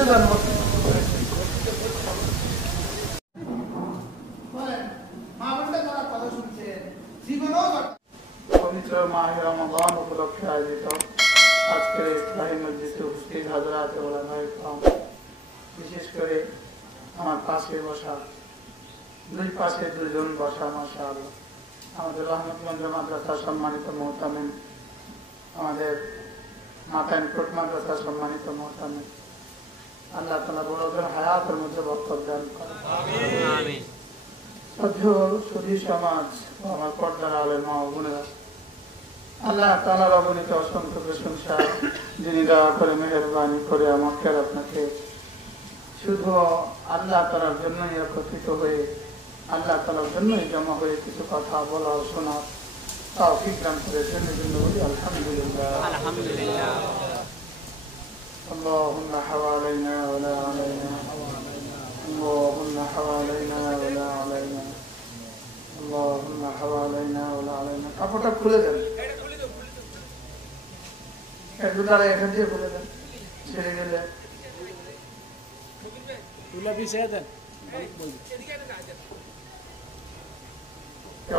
মসজিদে যান, মসজিদ পবিত্র মাহে রমাদান উপলক্ষে আয়োজিত আজকের ইসলামী মসজিদে উপস্থিত হযরত ওলামায়ে কেরাম, বিশেষ করে আমার পাশে বসা, দুই পাশে দুজন বসা, মাশাআল্লাহ, আমাদের রহমতগঞ্জ মাদ্রাসা সম্মানিত মুহতামিম, আমাদের মাতাইনকোট মাদ্রাসা সম্মানিত মুহতামিম, আল্লাহ তাআলা বড়দের হায়াতের মধ্যে বরকত দান করেন। আমিন। সুধী সমাজ, আমার পর্দার আলেম মা ও বোনেরা, আল্লাহ তাআলার অগণিত অসংখ্য প্রশংসা, যিনি দয়া করে মেহেরবানি করে আমাকে আর আপনাকে শুধু আল্লাহ তাআলার জন্যই একত্রিত হয়ে, আল্লাহ তাআলার জন্যই জমা হয়ে কিছু কথা বলা ও শোনার তৌফিক দান করেছেন। এজন্য বলি আলহামদুলিল্লাহ। আলহামদুলিল্লাহ। اللهم حوالينا ولا علينا، اللهم حوالينا ولا علينا، اللهم حوالينا ولا علينا। কাপড়টা খুলে দেন, দুটারে এখান দিয়ে খুলে দেন, ছেড়ে গেলে তুলা পিছিয়ে দেন।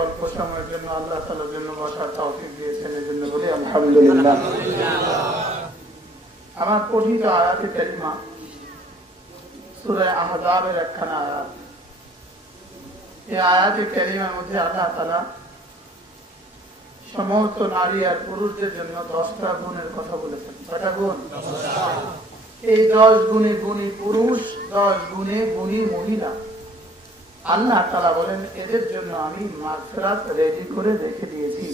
অল্প সময়ের জন্য আল্লাহ তাআলার জন্য বসার তৌফিক দিয়েছেন, এজন্য বলি আলহামদুলিল্লাহ। আমার পঠিত আয়াতে কারিমা সূরা আহজাবের একখানা আয়াত। এই আয়াতে কারিমার মধ্যে আল্লাহ তাআলা সমস্ত নারী আর পুরুষদের জন্য 10টা গুণের কথা বলেছেন। কয়টা গুণ? এই 10 গুণে গুণী পুরুষ, 10 গুণে গুণী মহিলা। আল্লাহ তাআলা বলেন এদের জন্য আমি মাগফিরাত রেডি করে রেখে দিয়েছি,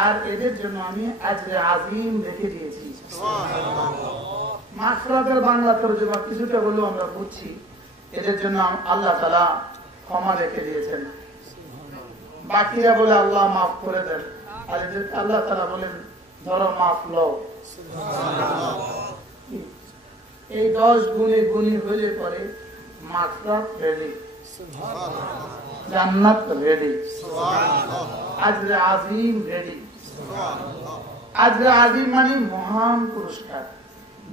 আর এদের জন্য আমি আজরে আজিম রেখে দিয়েছি। মাগফিরাতের বাংলা তরজমা কিছুটা হলেও আমরা বুঝছি, এদের জন্য আল্লাহ তাআলা ক্ষমা রেখে দিয়েছেন। বাকিরা বলে আল্লাহ মাফ করে দেন, আর এদেরকে আল্লাহ তাআলা বলেন ধরো মাফ লও। এই 10 গুণে গুণী হলে পরে মাগফিরাত রেডি, জান্নাত রেডি, আজরে আজিম রেডি। আজরে আজিম মানে মহান পুরস্কার,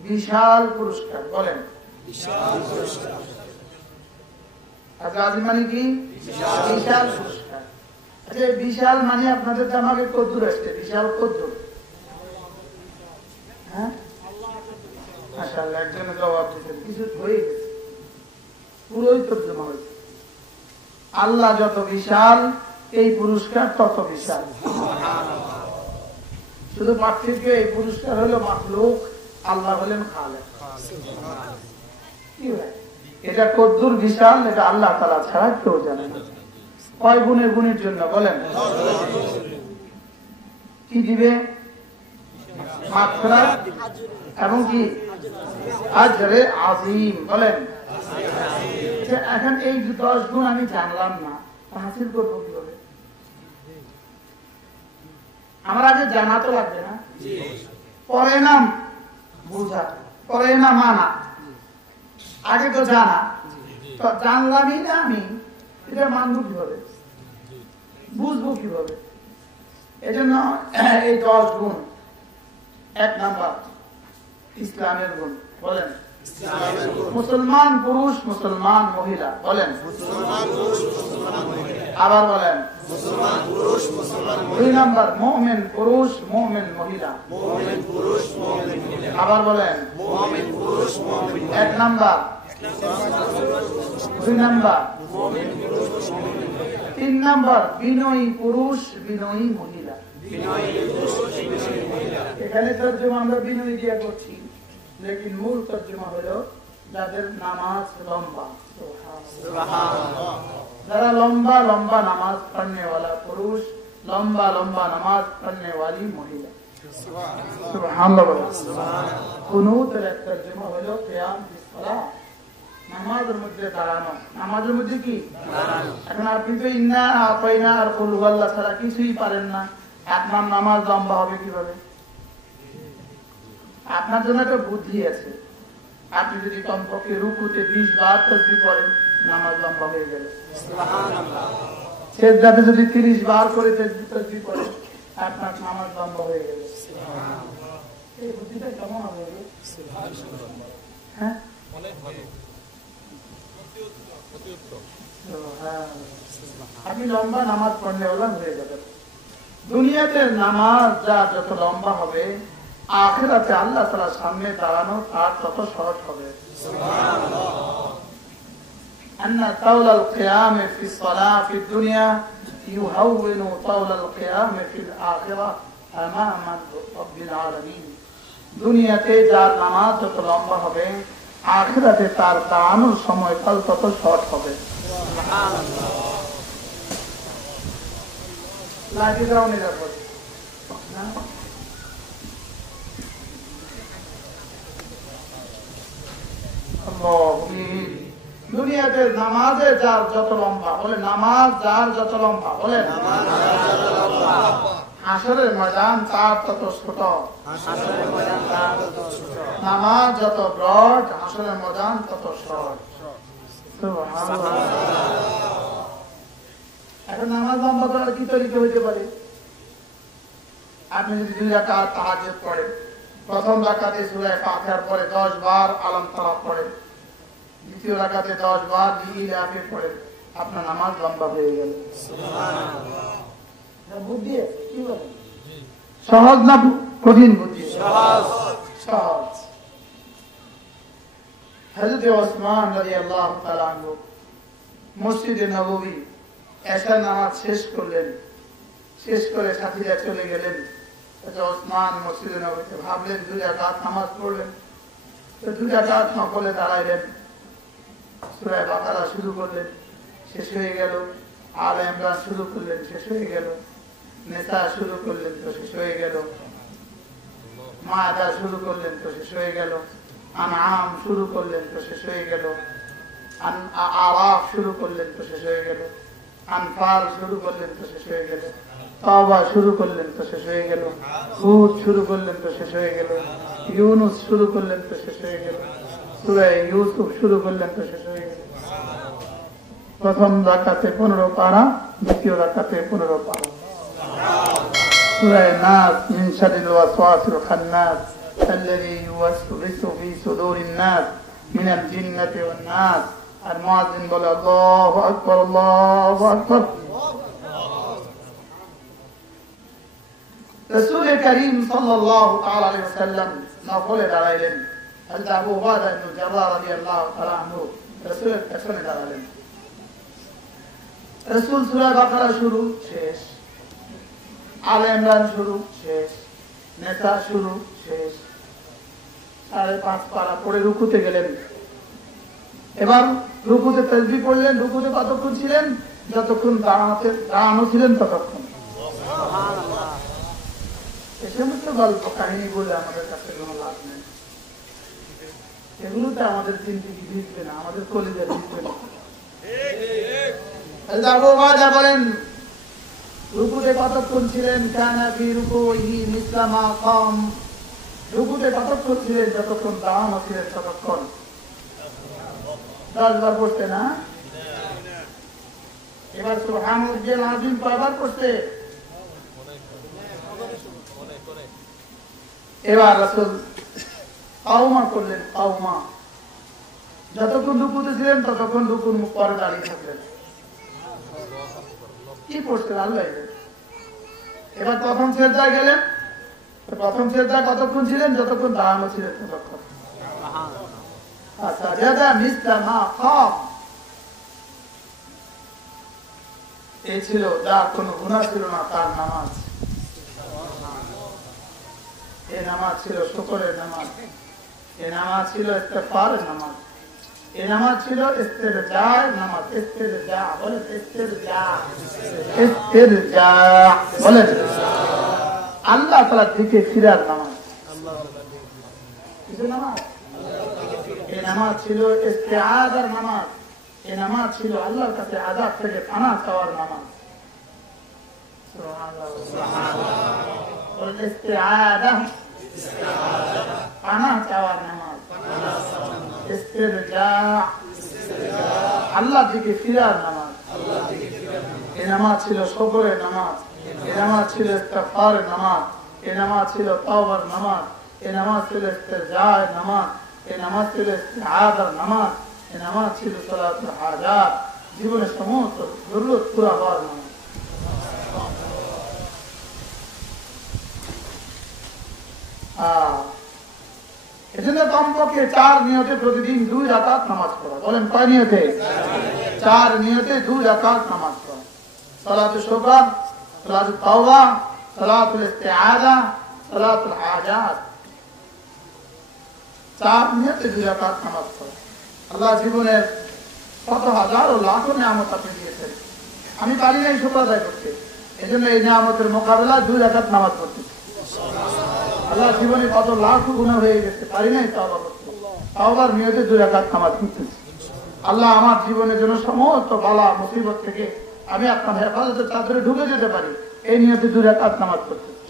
বিশাল পুরস্কার। বলেন বিশাল পুরস্কার। আজরে আজিম মানে কি? বিশাল পুরস্কার। আচ্ছা, বিশাল মানে আপনাদের জামাকে কদ্দুর আসছে? বিশাল কদ্দুর? হ্যাঁ, মাশাআল্লাহ, একজনে জবাব দিয়েছেন, কিছু হয়ে গেছে, পুরোই তর্জমা হয়েছে। আল্লাহ যত বিশাল, এই পুরস্কার তত বিশাল। শুধু পার্থক্য, এই পুরস্কার হলো মাখলুক, আল্লাহ হলেন খালেক। কি ভাই, এটা কদ্দুর বিশাল, এটা আল্লাহ তাআলা ছাড়া কেউ জানে না। কয় গুণের গুণের জন্য? বলেন কি দিবে? মাগফিরাত এবং কি আজরে আজিম। বলেন এখন এই 10 গুণ আমি জানলাম না, হাসিল করবো কিভাবে? আমার আগে জানা তো লাগবে না? পরে না বুঝা, পরে না মানা, আগে তো জানা। তো জানলামই না আমি, এটা মানবো কিভাবে, বুঝবো কিভাবে? এজন্য এই 10 গুণ। 1 নাম্বার ইসলামের গুণ। বলেন মুসলমান পুরুষ, মুসলমান মহিলা। বলেন আবার বলেন 2 নাম্বার মুমিন পুরুষ, মুমিন মহিলা। আবার বলেন 1 নাম্বার, 2 নাম্বার, 3 নাম্বার বিনয়ী পুরুষ, বিনয়ী মহিলা। এখানে তর্জমা আমরা বিনয়ী দিয়া করছি, লেকিন মূল তর্জমা হলো যাদের নামাজ লম্বা। যারা লম্বা লম্বা নামাজ পড়নে वाला পুরুষ, লম্বা লম্বা নামাজ পড়নে वाली মহিলা। সুবহানাল্লাহ। কুনুতের তর্জমা হলো কিয়াম বিস সালাহ, নামাজের মধ্যে দাঁড়ানো। নামাজের মধ্যে কি দাঁড়ানো? এখন আপনি তো ইন্না আতাইনা আর কুল হুয়াল্লাহ ছাড়া কিছুই পারেন না, আপনার নামাজ লম্বা হবে কিভাবে? আপনার জন্য একটা বুদ্ধি আছে, আপনি যদি কমপক্ষে রুকুতে 20 বার তাসবিহ পড়েন, নামাজ লম্বা হয়ে গেল। সুবহানাল্লাহ। সিজদাতে যদি 30 বার করে তাসবিহ পড়েন, আপনার নামাজ লম্বা হয়ে গেল। সুবহানাল্লাহ। এই বুদ্ধিটা কেমন হবে? হ্যাঁ, আপনি লম্বা নামাজ পড়লে ওলা হয়ে যাবে। দুনিয়াতে নামাজ যা যত লম্বা হবে, আখিরাতে আল্লাহ তাআলার সামনে দাঁড়ানো তার তত সহজ হবে। আন্না তাওলাল কিয়াম ফি সালাহ ফি দুনিয়া ইউহাউনু তাওলাল কিয়াম ফিল আখিরাহ আমামা রাব্বিল আলামিন। দুনিয়াতে যার নামাজ যত লম্বা হবে, আখিরাতে তার দাঁড়ানোর সময়কাল তত শর্ট হবে। লাগে যাও নিরাপদ না? দুনিয়াতে নামাজে যার যত লম্বা বলে, নামাজ যার যত লম্বা বলে, হাসরের ময়দান তার তত ছোট। নামাজ যত ব্রড, হাসরের ময়দান তত শর্ট। এখন নামাজ লম্বা করার কি তরিকা হইতে পারে? আপনি যদি 2 রাকাত তাহাজ্জুদ পড়েন, প্রথম রাকাতে সূরা ফাতিহার পরে 10 বার আলম তারা পড়েন, দ্বিতীয় রাকাতে 10 বার ইলাহি পড়েন, আপনার নামাজ লম্বা হয়ে গেল। সুবহানাল্লাহ। বুদ্ধি কি বলেন? সহজ না কঠিন? বুদ্ধি সহজ। সহজ। হযরত ওসমান রাদিয়াল্লাহু তাআলা আনহু মসজিদে নববী এশার নামাজ শেষ করলেন, শেষ করে সাথীরা চলে গেলেন। ওসমান মসজিদে নববীতে ভাবলেন 2 রাকাত নামাজ পড়লেন, তো 2 রাকাত নফলে দাঁড়াইলেন, সূরা বাকারা শুরু করলেন, শেষ হয়ে গেল। আলে ইমরান শুরু করলেন, শেষ হয়ে গেল। নেসা শুরু করলেন, তো শেষ হয়ে গেল। মায়দা শুরু করলেন, তো শেষ হয়ে গেল। আনআম শুরু করলেন, তো শেষ হয়ে গেল। আরাফ শুরু করলেন, তো শেষ হয়ে গেল। আনফাল শুরু করলেন, তো শেষ হয়ে গেল। তাওবা শুরু করলেন, তো শেষ হয়ে গেল। হুদ শুরু করলেন, তো শেষ হয়ে গেল। ইউনুস শুরু করলেন, তো শেষ হয়ে গেল। সূরা ইউসুফ শুরু করলেন, তো শেষ হয়ে গেল। প্রথম রাকাতে 15 পারা, দ্বিতীয় রাকাতে 15 পারা। সূরা নাস, মিন শাররিল ওয়াসওয়াসিল খান্নাস আল্লাযী ইউওয়াসওয়িসু ফী সুদুরিন নাস মিনাল জিন্নাতি ওয়ান নাস। আর মুয়াজ্জিন বলে আল্লাহু আকবার, আল্লাহু আকবার। রাসূল করিম সাল্লাল্লাহু তাআলা আলাইহি ওয়াসাল্লাম নফলে দাঁড়াইলেন। হযরত আবু উবাদা ইবনে জাররাহ রাদিয়াল্লাহু তাআলা আনহু রাসূলের পেছনে দাঁড়ালেন। রাসূল সূরা বাকারা শুরু, শেষ। আলে ইমরান শুরু, শেষ। নেসা শুরু, শেষ। 5.5 পারা পড়ে রুকুতে গেলেন। এবার রুকুতে তাসবিহ পড়লেন। রুকুতে কতক্ষণ ছিলেন? যতক্ষণ দাঁড়ানো ছিলেন ততক্ষণ। সুবহানাল্লাহ। এই সমস্ত গল্প কাহিনী বলে আমাদের কাছে কোনো লাভ নেই। এগুলোতে আমাদের জিন্দেগি ভিজবে না, আমাদের কলিজা ভিজবে না। আবু উবাদা বলেন রুকুতে কতক্ষণ ছিলেন? কানা ফি রুকুইহি মিসলা মা কাম। রুকুতে কতক্ষণ ছিলেন? যতক্ষণ দাঁড়ানো ছিলেন ততক্ষণ। 10 বার পড়তে না? এবার সুবহানাল্লাহিল আযীম কয়বার পড়তে? এবার রাসূল কাওমা করলেন, কাওমা। যতক্ষণ রুকুতে ছিলেন ততক্ষণ রুকুর মুখ পরে দাঁড়িয়ে থাকলেন। কি পড়ছেন আল্লাহ। এবার প্রথম সিজদায় গেলেন। প্রথম সিজদায় কতক্ষণ ছিলেন? যতক্ষণ দাঁড়ানো ছিলেন ততক্ষণ। আচ্ছা, সাজাদা মিসলা মা কাম। এই ছিল যার কোনো গুনাহ ছিল না তার নামাজ। এই নামাজ ছিল শুকরের নামাজ। এই নামাজ ছিল ইস্তিগফারের নামাজ। এই নামাজ ছিল ইস্তিরজার নামাজ। ইস্তিরজা বলে, ইস্তিরজা, ইস্তিরজা বলে, আল্লাহ তাআলার দিকে ফিরার নামাজ। কিসের নামাজ? এই নামাজ ছিল ইস্তিআযার নামাজ। এই নামাজ ছিল আল্লাহর কাছে আযাব থেকে পানাহ চাওয়ার নামাজ। সুবহানাল্লাহ, সুবহানাল্লাহ। ইস্তিআযা, পানাহ চাওয়ার নামাজ। ইস্তিরজা, আল্লাহর দিকে ফিরার নামাজ। এই নামাজ ছিল শুকরের নামাজ। এই নামাজ ছিল ইস্তিগফারের নামাজ। এই নামাজ ছিল তাওবার নামাজ। এ নামাজ ছিল ইস্তেরজার নামাজ, এ নামাজ ছিল ইস্তিআযার নামাজ, এ নামাজ ছিল সালাতুল হাজাত, জীবনের সমস্ত জরুরত পুরা হওয়ার নামাজ। এজন্য কমপক্ষে 4 নিয়তে প্রতিদিন 2 রাকাত নামাজ পড়া। বলেন কয় নিয়তে? 4 নিয়তে 2 রাকাত নামাজ পড়া। সালাতুল শুকর, সালাতুল তাওবা, সালাতুল ইস্তিআযা, সালাতুল হাজাত, 4 নিয়তে 2 রাকাত নামাজ পড়া। আল্লাহ জীবনের কত হাজার ও লাখো নিয়ামত আপনি দিয়েছেন, আমি পারি নাই শুকর আদায় করতে। এজন্য এই নিয়ামতের মোকাবেলায় 2 রাকাত নামাজ পড়তে। আল্লাহ জীবনে কত লাখ গুনাহ হয়ে গেছে, পারি নাই তাওবা করতে, তাওবার নিয়তে 2 রাকাত নামাজ পড়তেছি। আল্লাহ আমার জীবনের জন্য সমস্ত বালা মুসিবত থেকে আমি আপনার হেফাজতের চাদরে ঢুকে যেতে পারি, এই নিয়তে 2 রাকাত নামাজ পড়তেছি।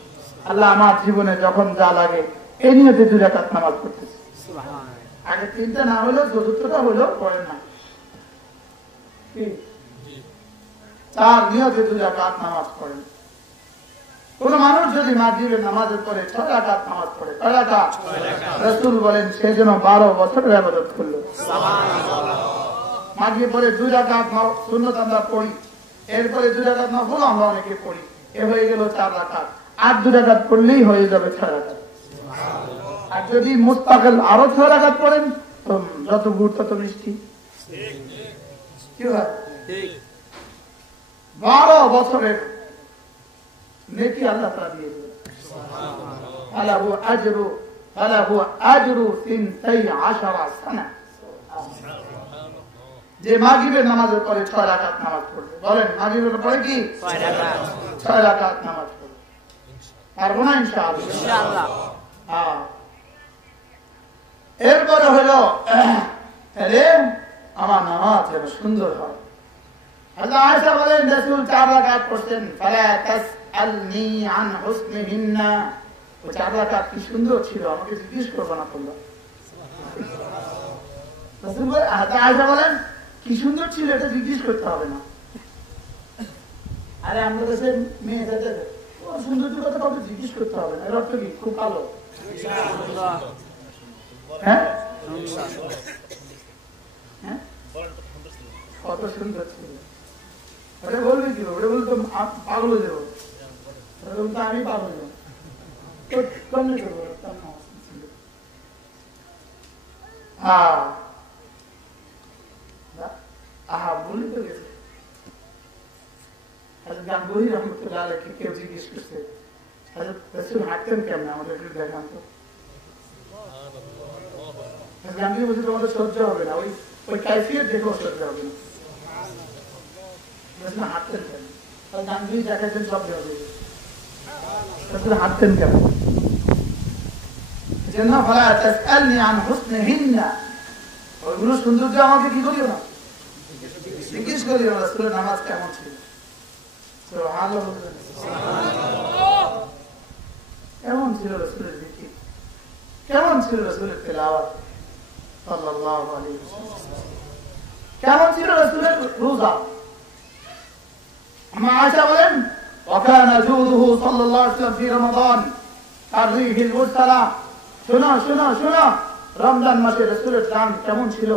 আল্লাহ আমার জীবনে যখন যা লাগে এই নিয়তে 2 রাকাত নামাজ পড়তেছি। আগে 3টা না হলেও 4টা হলেও পড়েন না। 4 নিয়তে 2 রাকাত নামাজ পড়েন। কোন মানুষ যদি মাগরিবের নামাজের পরে 6 রাকাত নামাজ পড়ে, কয় রাকাত? রাসূল বলেন সে যেন 12 বছরের ইবাদত করলো। সুবহানাল্লাহ। মাগরিব পরে 2 রাকাত সুন্নাত আমরা পড়ি, এরপরে 2 রাকাত নফল আমরা অনেকে পড়ি, এ হয়ে গেল 4 রাকাত। আর 2 রাকাত পড়লেই হয়ে যাবে 6 রাকাত। আর যদি মুস্তাকিল আরো 6 রাকাত পড়েন তো যত গুড় তত মিষ্টি। কি হয়? 12 বছরের নেকি আল্লাহ তাআলা দিয়ে দিবেন। আলাহু আজরু 12 সানা। যে মাগরিবের নামাজের পরে 6 রাকাত নামাজ পড়বে, বলেন মাগরিবের পরে কি 6 রাকাত নামাজ পড়বে, পারবো না ইনশাআল্লাহ? ইনশাআল্লাহ। এরপরে হলো আমার নামাজ যেন সুন্দর হয়। আল্লাহ আয়েশা বলেন রাসূল 4 রাকাত পড়তেন, ফালা তাসআলনি আন হুসনিহিন্না, ও 4 রাকাত কি সুন্দর ছিল আমাকে জিজ্ঞেস করবে না তোমরা। রাসূল বলেন, আয়েশা বলেন কি সুন্দর ছিল এটা জিজ্ঞেস করতে হবে না। আরে আমরা দেশে মেয়ে যাতে ওর সৌন্দর্যের কথা কাউকে জিজ্ঞেস করতে হবে না, এর অর্থ কি খুব ভালো? হ্যাঁ হ্যাঁ, কত সুন্দর ছিল ওটা বলবি কি? ওটা বলতো পাগল হয়ে যাবো, ওটা বলতো আমি পাগল হয়ে যাবো। বলি তো গেছে গাঙ্গুহি রহমতুল্লাহ আলাইহি কেউ জিজ্ঞেস করছে রাসূল হাঁটতেন কেমন, আমাদের একটু দেখান তো। গাঙ্গুহি বলছে তোমাদের সহ্য হবে না, ওই কাইফিয়ত দেখেও সহ্য হবে না। রাসূল হাঁটতেন কেন? গাঙ্গুহি দেখাচ্ছেন সব হবে, রাসূল হাঁটতেন কেন? জন্য ফালা তাসআলনি আন হুসনিহিন্না, ওইগুলো সৌন্দর্য আমাকে কি করিও না, জিজ্ঞেস করিও না রাসূলের নামাজ কেমন ছিল। কেমন ছিল রাসূলের জিকির, কেমন ছিল রাসূলের তেলাওয়াত সাল্লাল্লাহু আলাইহি ওয়াসাল্লাম, কেমন ছিল রাসূলের রোজা। আম্মা আয়েশা বলেন ওয়াকানা জুদুহু সাল্লাল্লাহু আলাইহি ওয়াসাল্লাম ফি রমাদান কাররিহিল মুরসালা। শোনো শোনো শোনো, রমজান মাসে রাসূলের দান কেমন ছিল?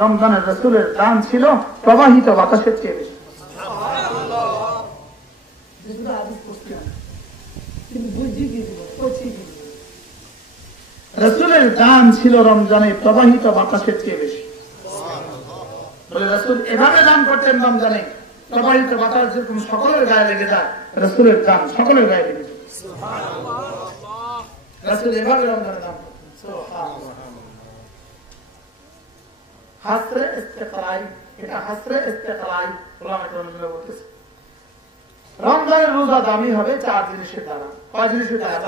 রমজানের রাসূলের দান ছিল প্রবাহিত বাতাসের চেয়ে বেশি। রাসূলের দান ছিল রমজানে প্রবাহিত বাতাসের চেয়ে বেশি। বলে রাসূল এভাবে দান করতেন রমজানে, প্রবাহিত বাতাস যেরকম সকলের গায়ে লেগে যায়, রাসূলের দান সকলের গায়ে লেগে যায়। রাসূল এভাবে রমজানে দান করতেন। হাসরে ইস্তেকরাই, এটা হাসরে ইস্তেকরাই ওলামা কেরামরা বলতেছে। রমজানের রোজা দামি হবে 4 জিনিসের দ্বারা। কয় জিনিসের দ্বারা?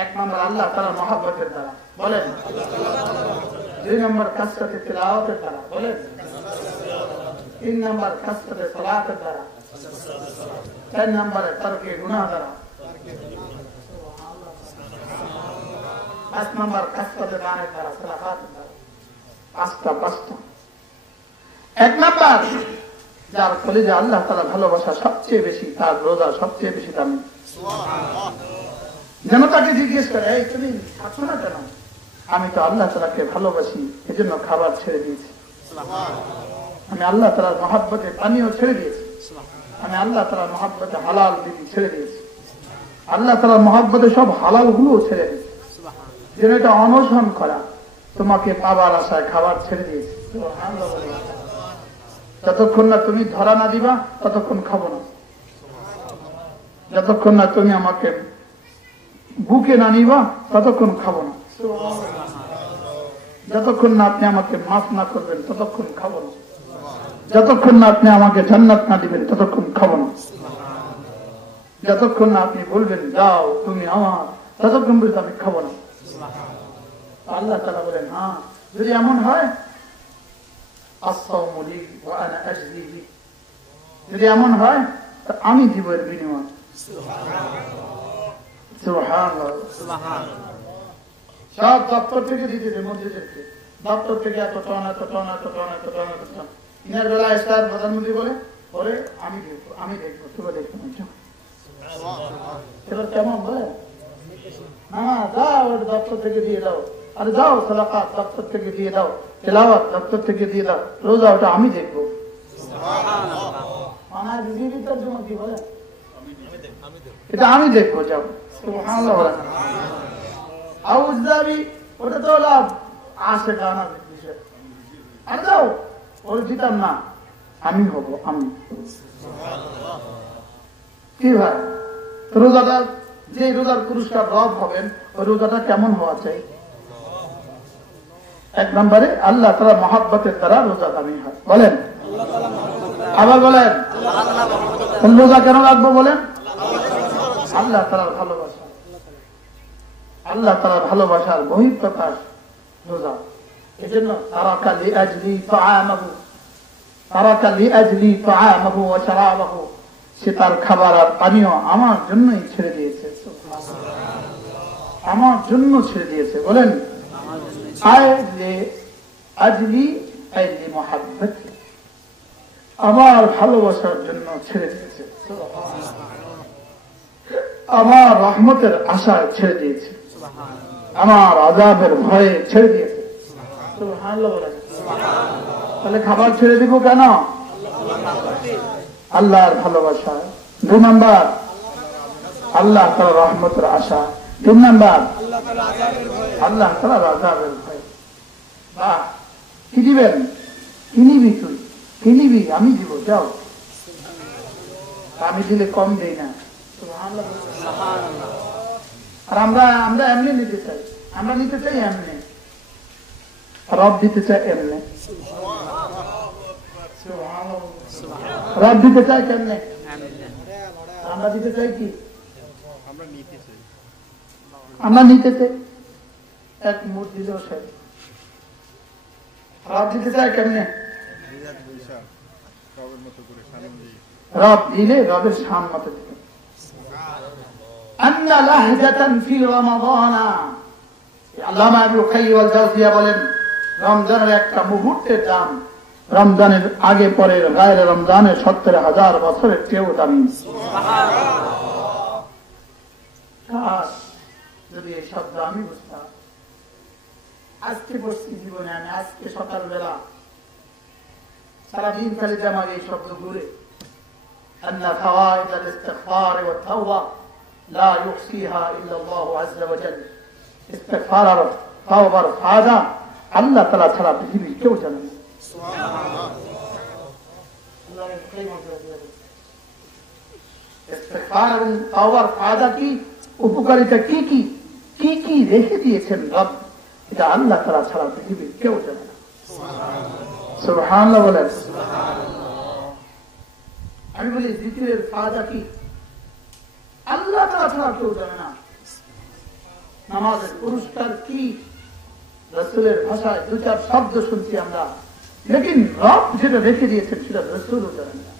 1 নম্বর আল্লাহ তাআলার মহব্বতের দ্বারা, বলেন। 2 নম্বর কাসরাতে তিলাওয়াতের দ্বারা, বলেন। 3 নম্বর কাসরাতে সালাতের দ্বারা। 4 নম্বরে তারকে গুনাহ দ্বারা। 5 নম্বর কাসরাতে দানের দ্বারা, সালাতের দ্বারা। 5টা। 1 নম্বর যার কলিজা আল্লাহ তাআলা ভালোবাসা সবচেয়ে বেশি, তার রোজা সবচেয়ে বেশি দামি। যেন তাকে জিজ্ঞেস করে, এই তুমি খাচ্ছ না কেন? আমি তো আল্লাহ তাআলাকে ভালোবাসি, এজন্য খাবার ছেড়ে দিয়েছি। আমি আল্লাহ তাআলার মহব্বতে পানীয় ছেড়ে দিয়েছি। আমি আল্লাহ তাআলার মহব্বতে হালাল বিধি ছেড়ে দিয়েছি। আল্লাহ তাআলার মহব্বতে সব হালাল গুলো ছেড়ে দিয়েছি। যেন এটা অনশন করা, তোমাকে পাবার আশায় খাবার ছেড়ে দিয়েছি। যতক্ষণ না তুমি ধরা না দিবা ততক্ষণ খাবো না। যতক্ষণ না তুমি আমাকে বুকে না নিবা ততক্ষণ খাবো না। যতক্ষণ না আপনি আমাকে মাফ না করবেন ততক্ষণ খাবো না। যতক্ষণ না আপনি আমাকে জান্নাত না দিবেন ততক্ষণ খাবো না। যতক্ষণ না আপনি বলবেন যাও তুমি আমার, ততক্ষণ পর্যন্ত আমি খাবো না। আল্লাহ তাআলা বলেন, হ্যাঁ যদি এমন হয়, আস-সাওমু লি ওয়া আনা আজজি বি, যদি এমন হয় তো আমি দিব এর বিনিময়। সুবহানাল্লাহ। সব দপ্তর থেকে দিতে মসজিদকে, দপ্তর থেকে এত টন এত টন এত টন এত টন এত টন। ইনার বেলা স্টার প্রধানমন্ত্রী বলে পরে আমি দেখবো, আমি দেখবো, তুই দেখবো না। এবার কেমন বলে, হ্যাঁ যাও ওর দপ্তর থেকে দিয়ে দাও, আরে যাও সালাকাত দপ্তর থেকে দিয়ে দাও, তেলাওয়াত দপ্তর থেকে দিয়ে দাও, রোজা ওটা আমি দেখবো। আমার বিজেপি তর্জমা কি বলে, এটা আমি দেখবো। যাও সুবহানাল্লাহ বলে আউযদাবি, ওটা তো লাভ আসে গানা বিষয়। আরে যাও ওর দিতাম না, আমি হব আমি। কি ভাই, রোজাদার যে রোজার পুরস্কার রব হবেন, ওই রোজাটা কেমন হওয়া চাই? এক নম্বরে আল্লাহ তাআলার মহব্বতের দ্বারা রোজা দামি হয়। বলেন আবার বলেন, রোজা কেন রাখবো বলেন? আল্লাহ তাআলার ভালোবাসা, আল্লাহ তাআলার ভালোবাসার বহিঃপ্রকাশ রোজা। এজন্য তারাকা লিআজলি তাআমাহু, তারাকা লিআজলি তাআমাহু ওয়া শারাবাহু, সে তার খাবার আর পানীয় আমার জন্যই ছেড়ে দিয়েছে। আমার জন্য ছেড়ে দিয়েছে। বলেন আমার ভালোবাসার জন্য ছেড়ে দিয়েছে, আমার রহমতের আশায় ছেড়ে দিয়েছে, আমার আযাবের ভয়ে ছেড়ে দিয়েছে। তাহলে খাবার ছেড়ে দিব কেন? আল্লাহর ভালোবাসা। 2 নাম্বার আল্লাহ তাআলার রহমতের আশা। 3 নাম্বার আল্লাহ তাআলার আযাবের ভয়। বাহ, কি দিবেন? কি নিবি তুই? কি নিবি? আমি দিব, যাও। আমি দিলে কম দেই না। আর আমরা এমনি নিতে চাই, আমরা নিতে চাই এমনি, রব দিতে চাই এমনি। রব দিতে চাই কেমনে? আমরা দিতে চাই কি? আমরা নিতে চাই এক মুঠ দিলেও সে। রব দিতে চাই কেমনে? রব দিলে রবের শান মতো দিতে। আন্না লাহজাতান ফি রমাদান, আল্লামা ইবনে কাইয়্যিম আল-জাওজিয়া বলেন, রমজানের একটা মুহূর্তের দাম রমজানের আগে পরে গায়রে রমজানের 70,000 বছরের চেয়েও দামি। যদি এই শব্দ আমি বুঝতাম। আজকে বসছি জীবনে, আমি আজকে সকালবেলা সারাদিন খালি আমার এই শব্দ ঘুরে, আন্না ফাওয়াইদ আল-ইস্তিগফার ওয়া তাওবা লা ইউহসিহা ইল্লা আল্লাহু আযজা ওয়া জাল্লা। ইস্তিগফার আর তাওবার ফায়দা আল্লাহ তাআলা ছাড়া পৃথিবীর কেউ জানে না। ইস্তিগফার এবং তাওবার ফায়দা কি, উপকারিতা কি কি কি কি রেখে দিয়েছেন রব, এটা আল্লাহ তাআলা ছাড়া পৃথিবীর কেউ জানে না। সুবহানাল্লাহ বলেন। আমি বলি জিকিরের ফায়দা কি, আল্লাহ তাআলা ছাড়া কেউ জানে না। নামাজের পুরস্কার কি, রাসূলের ভাষায় 2-4 শব্দ শুনছি আমরা, লেকিন রব যেটা রেখে দিয়েছেন সেটা রাসূলও জানেন না।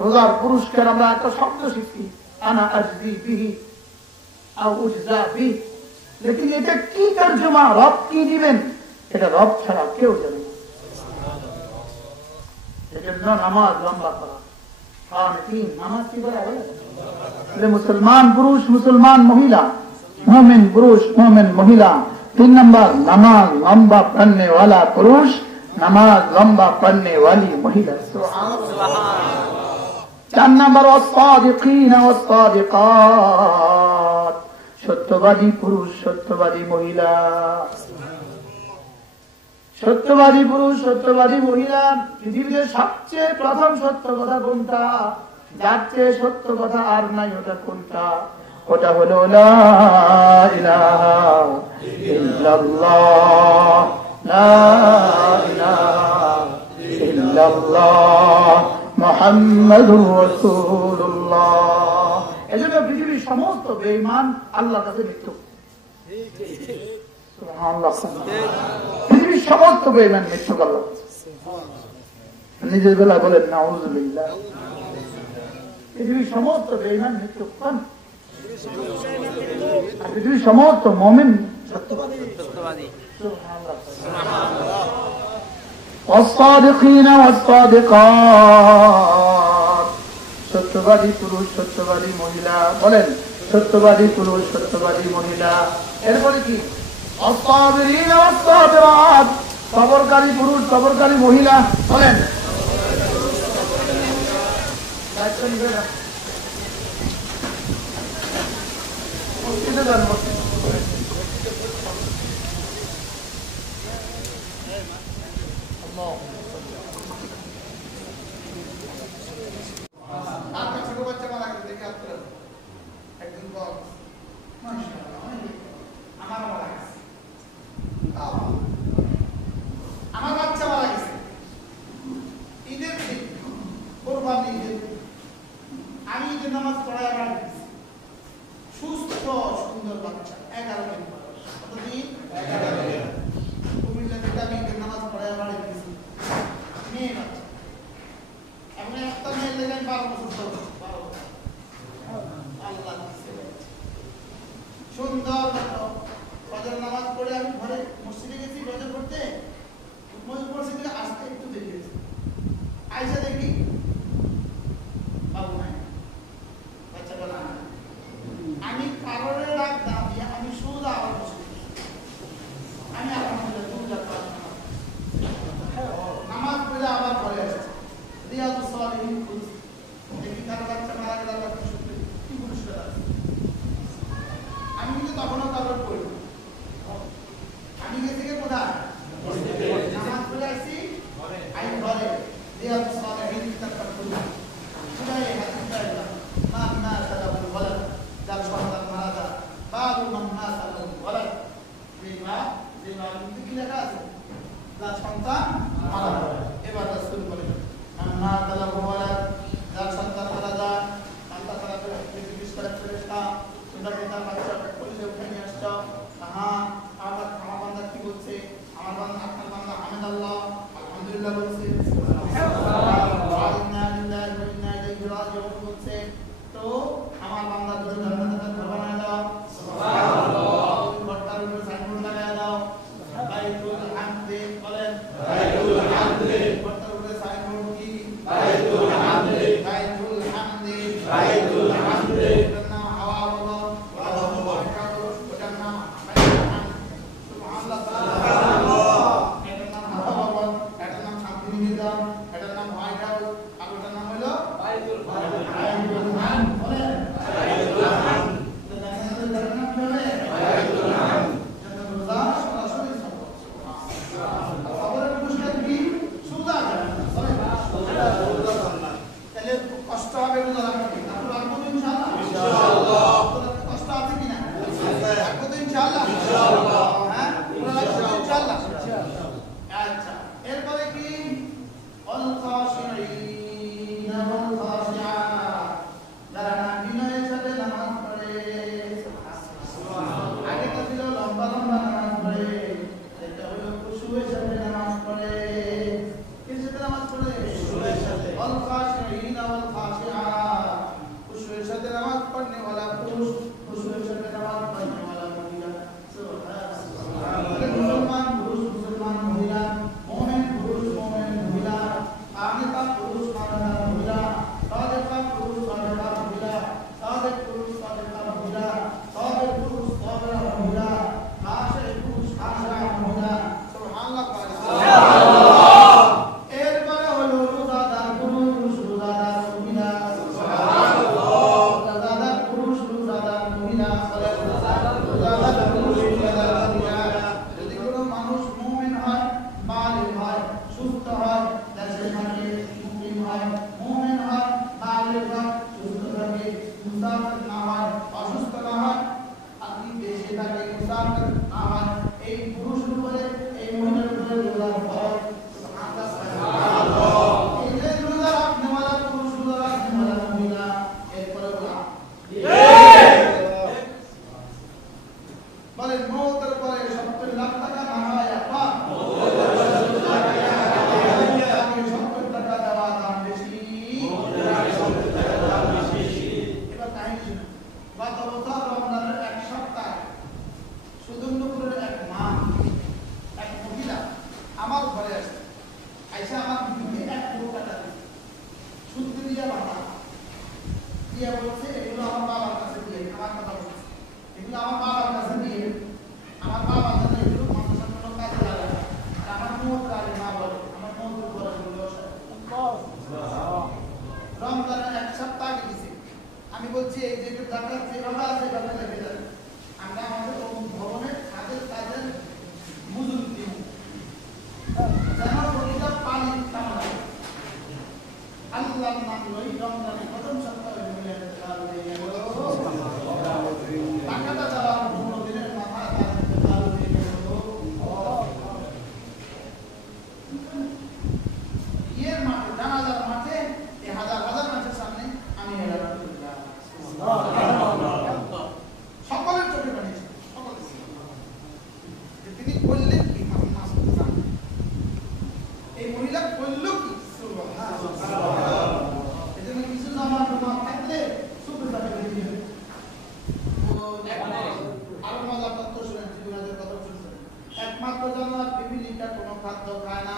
রোজার পুরস্কার আমরা একটা শব্দ শিখছি, আনা আজজি বিহি আও উজজা বিহি, লেকিন এটা কি তরজমা, রব কি দিবেন, এটা রব ছাড়া কেউ জানে না। এজন্য নামাজ লম্বা করা, কানিতিন নামাজ কি বলে বলে মুসলমান পুরুষ মুসলমান মহিলা মুমিন পুরুষ মুমিন মহিলা 3 नंबर नमाज लंबा पढ़ने वाला पुरुष नमाज लंबा पढ़ने वाली महिला सुभान अल्लाह 4 नंबर والصادقين والصادقات সত্যবাদী পুরুষ সত্যবাদী মহিলা সত্যবাদী পুরুষ সত্যবাদী মহিলা পৃথিবীতে সবচেয়ে প্রথম সত্য কথা কোনটা যার চেয়ে সত্য কথা আর নাই ওটা কোনটা ওটা হলো লা ইলাহা ইল্লাল্লাহ লা ইলাহা ইল্লাল্লাহ মুহাম্মাদুর রাসূলুল্লাহ এজন্য পৃথিবীর সমস্ত বেঈমান আল্লাহর কাছে মৃত্যু সুবহানাল্লাহ পৃথিবীর সমস্ত বেঈমান মৃত্যু আল্লাহ নিজের বেলা বলেন নাউযুবিল্লাহ পৃথিবীর সমস্ত বেঈমান মৃত্যু পান পৃথিবীর সমস্ত মুমিন সত্যবাদী সুবহানাল্লাহ والصادقين والصادقات সত্যবাদী পুরুষ সত্যবাদী মহিলা বলেন সত্যবাদী পুরুষ সত্যবাদী মহিলা এরপরে কি الصابرين والصابرات সবরকারী পুরুষ সবরকারী মহিলা বলেন আমার বাচ্চা মারা গেছে ঈদের দিন কোরবানি ঈদের আমি ঈদের নামাজ পড়ায় বাড়ি গেছি সুস্থ সুন্দর বাচ্চা 11 দিন বয়স কতদিন 11 দিন কুমিল্লা থেকে আমি ঈদের নামাজ পড়ায় বাড়ি গেছি মেয়ে বাচ্চা এমন একটা মেয়ে লেগে 12 বছর 12 আল্লাহ সুন্দর ফজর নামাজ পড়ে আমি ঘরে মসজিদে গেছি ফজর পড়তে মসজিদে আসতে একটু দেরি হয়েছে আইসা দেখি বাবু নাই বাচ্চাটা না আমি কারণে রাগ না দিয়ে আমি সোজা আবার বসে আমি আলহামদুলিল্লাহ নামাজ পড়ে আবার ঘরে আসছি রিয়াদুস সালিহিন খুলছি দেখি কারো বাচ্চা মারা গেল কি পুরস্কার আছে আমি কিন্তু তখনও কারোর পড়ি আমি গেছি কোথায় নামাজ পড়ে আসছি আমি ঘরে রিয়াদুস সালিহিন কিতাবটা খুললাম খুলে হাদিস পড়লাম মা না সালাবুল ওয়ালাদ যার সন্তান মারা যায় বাবু মান না সালাবুল ওয়ালাদ যে মা কিন্তু কি লেখা আছে যার সন্তান মারা যায় এবার রাসূল বলেন মান সালাবুল ওয়ালাদ যার সন্তান মারা যায় আল্লাহ তাআলা জিজ্ঞেস করে ফেরেশতা তোমরা কি তার বাচ্চা কোলে উঠে নিয়ে আসছো হ্যাঁ আমার বান্দা কি বলছে আমার বান্দা আপনার বান্দা হামিদাল্লাহ আলহামদুলিল্লাহ বলছে ইন্না লিল্লাহি ওয়া ইন্না ইলাইহি রাজিউন বলছে তো আমার বান্দা যদি জান্নাতের ঘর বানায় দাও সুবহানাল্লাহ ঘরটার উপরে সাইনবোর্ড লাগায় দাও বাইতুল হামদে বলেন বাইতুল হামদে ঘরটার উপরে সাইনবোর্ড কি বাইতুল হামদে বাইতুল হামদে বাইতুল হামদে এই পুরুষের উপরে এই মহিলার উপরে রোজার ফল এই যে রোজা রাখনে वाला পুরুষ রোজা রাখনে वाला মহিলা এরপরে বলে মওতের পরে 70 লাখ টাকা না হয় আপা 70 টাকা দেওয়া দাম বেশি এবার কাহিনী শুনুন গত বছর রমজানের এক সপ্তাহ সুদূরপুরের এক মা এক মহিলা আমার ঘরে আসে আইসা আমার বিরুদ্ধে 1 কোটি টাকা দিয়েছে সূত্র দিয়ে বাবা দিয়ে বলছে এগুলো আমার বাবার কাছে দিয়ে আমার কথা বলছে এগুলো আমার বাবার কাছে দিয়ে আমার বাবা যেন এগুলো মানুষের কোনো কাজে লাগায় আর আমার মত আগে না বলে আমার মত করে বলে রমজানের এক সপ্তাহ আগে দিছে আমি বলছি এই যে টাকা যেভাবে আছে এভাবে লেগে যাবে আমরা আমাদের ভবনের কাজের মজুরি দিব যেন প্রতিটা পানি কামাই আল্লাহর নাম লই রমজানের প্রথম সপ্তাহে মিলে টাকাটা যাওয়ার 15 দিনের মাথা তার হয়ে গেল ইয়ের মাঠে জানাজার মাঠে এই হাজার হাজার মানুষের সামনে আমি সকলের চোখে বানিয়েছি তিনি বললেন কি এই মহিলা বলল কি এজন্য কিছু জামার তোমার থাকলে সুখে যাবে আরো মজার তথ্য শুনেন জীবনের কথা শুনছেন একমাত্র জানোয়ার পিপিলিকা কোনো খাদ্য খায় না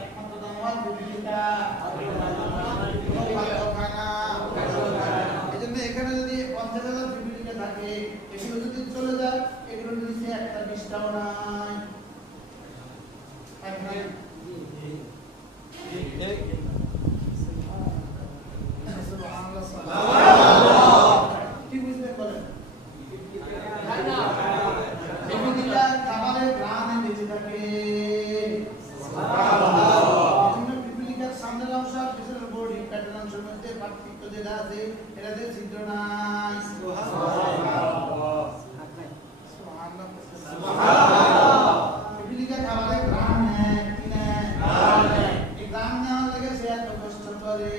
একমাত্র জানোয়ার পিপিলিকা খাদ্য খায় না এজন্য এখানে যদি 50,000 পিপিলিকা থাকে এগুলো যদি চলে যায় এগুলোর নিচে একটা বিষ্ঠাও নাই কি বুঝতে পারেন পিপিলিকা খাবারের গ্রামে বেঁচে থাকে পিপিলিকার সামনের অংশ আর পিছনের বডি প্যাটার্ন অংশের মধ্যে পার্থক্য যেটা আছে এটাতে ছিদ্র নাই পিপিলিকা খাবারের গ্রাম নেয় কি নেয় এই গ্রাম নেওয়ার লেগে সে এত কষ্ট করে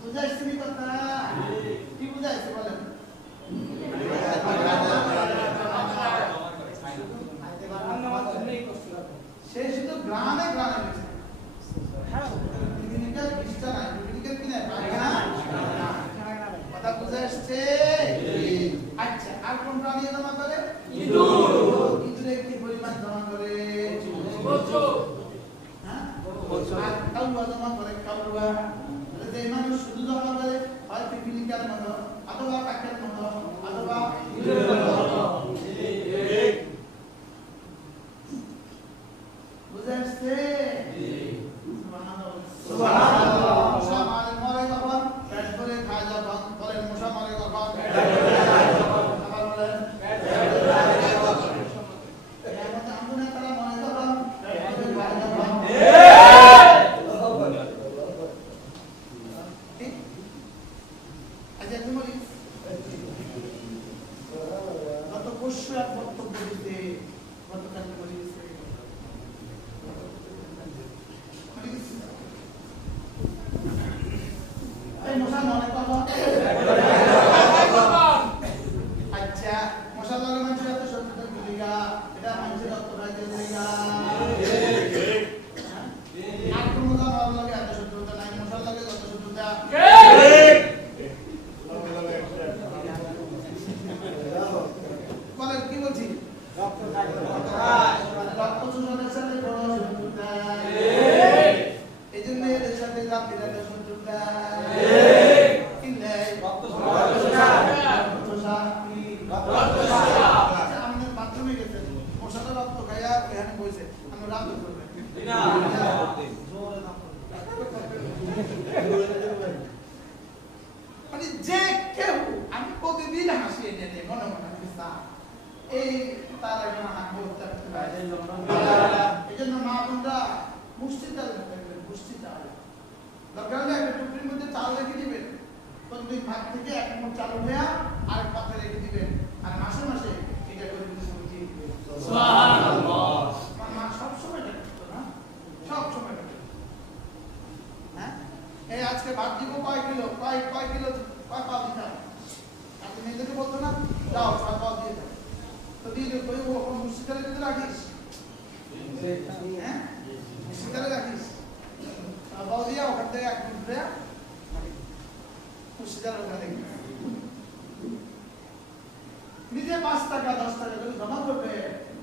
বুঝাইছি কথা কি বুঝাইছে বলেন সে শুধু গ্রামে গ্রামে বেঁচে পিপিলিকার বিষ্ঠা নাই পিপিলিকার কি নাই কথা বুঝে আসছে আচ্ছা আর কোন প্রাণী জমা করে ইঁদুরে কি পরিমাণ জমা করে আর কাউয়া জমা করে কাউয়া যে মানুষ শুধু জমা করে হয় পিপিলিকার মতো অথবা কাকের মতো অথবা ইঁদুরের মতো বুঝে আসছে মশা মরে যখন পেট ভরে খায় যখন বলেন মশা মরে যখন আবার বলেন তারা মনে যখন গত পরশু এক বক্তব্য দিতে গতকালকে বলে গেছে মশা মনে কখন আচ্ছা মশা লাগে মানুষের এত শত্রুতা দিলিগা এটা মানুষের রক্ত খাইতে দিলিগা আর কোন জানোয়ার লাগে এত শত্রুতা নাই মশা লাগে কত শত্রুতা বলেন কি বলছি রক্ত শোষণের সাথে বড় শত্রুতা এই জন্য এদের সাথে জাতির এত শত্রুতা আমাদের বাথরুমে গেছেন মশাটা রক্ত খাইয়া এখানে বসে আমি রাত করবেন মানে যে কেউ আমি প্রতিদিন হাসি এনে মনে মনে এই তার একজন বলতে এই জন্য মা বোনরা মুষ্টি চাল মুষ্টি চাল দরকার হলে একটা টুকরির মধ্যে চাল রেখে দিবেন প্রতিদিন ভাত থেকে এক মুঠ চাল উঠে আরেক পাত্রে রেখে দিবেন, আর মাসে মাসে এটা করে দিতে সবজি সুবহানাল্লাহ। মা সব সময় এটা করতো না, সব সময় এটা করতো। হ্যাঁ, এই আজকে ভাত দিব কয় কিলো, কয় কিলো, কয় পাও দিতে হবে। আপনি মেয়েদেরকে বলতো না, যাও 6 পাও দিয়ে দাও, তো দিয়ে দিও। তুই ওখানে মুর্শিদারে দিতে রাখিস, হ্যাঁ মুর্শিদারে রাখিস, পাও দিয়া ওখান থেকে এক মিনিট দেয়া মুর্শিদারে ওখানে দেখবি। নিজে 5 টাকা 10 টাকা করে জমা করবে,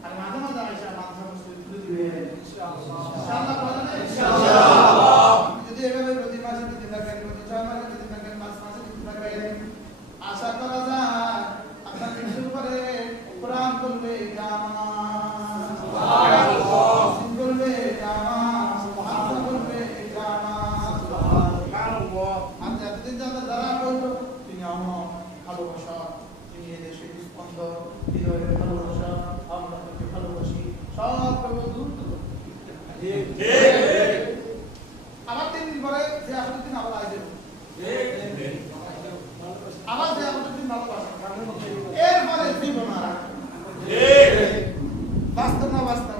আর মাঝে মাঝে আইসা মাঝে মাঝে তুলে দিবে ইনশাআল্লাহ। বলেন ইনশাআল্লাহ। যদি এভাবে প্রতি মাসে দিতে থাকেন, প্রতি 6 মাসে দিতে থাকেন, 5 মাসে দিতে থাকেন, আশা করা যায় আপনার মৃত্যুর পরে কোরআন বলবে জামাত, সুবহানাল্লাহ, বলবে জামাত, সুবহানাল্লাহ, বলবে জামাত, সুবহানাল্লাহ। আর যতদিন যারা বলতো তিনি আমার ভালোবাসা, তিনি এদেশের স্পন্দন, হৃদয়ের ভালোবাসা, আমরা তাকে ভালোবাসি, সব দূর আবার 3 দিন পরে যে আমাদের দিন আবার আইবে, আবার যে আমাদের দিন ভালোবাসা, এরপরে জীবন আর বাস্তব না বাস্তব,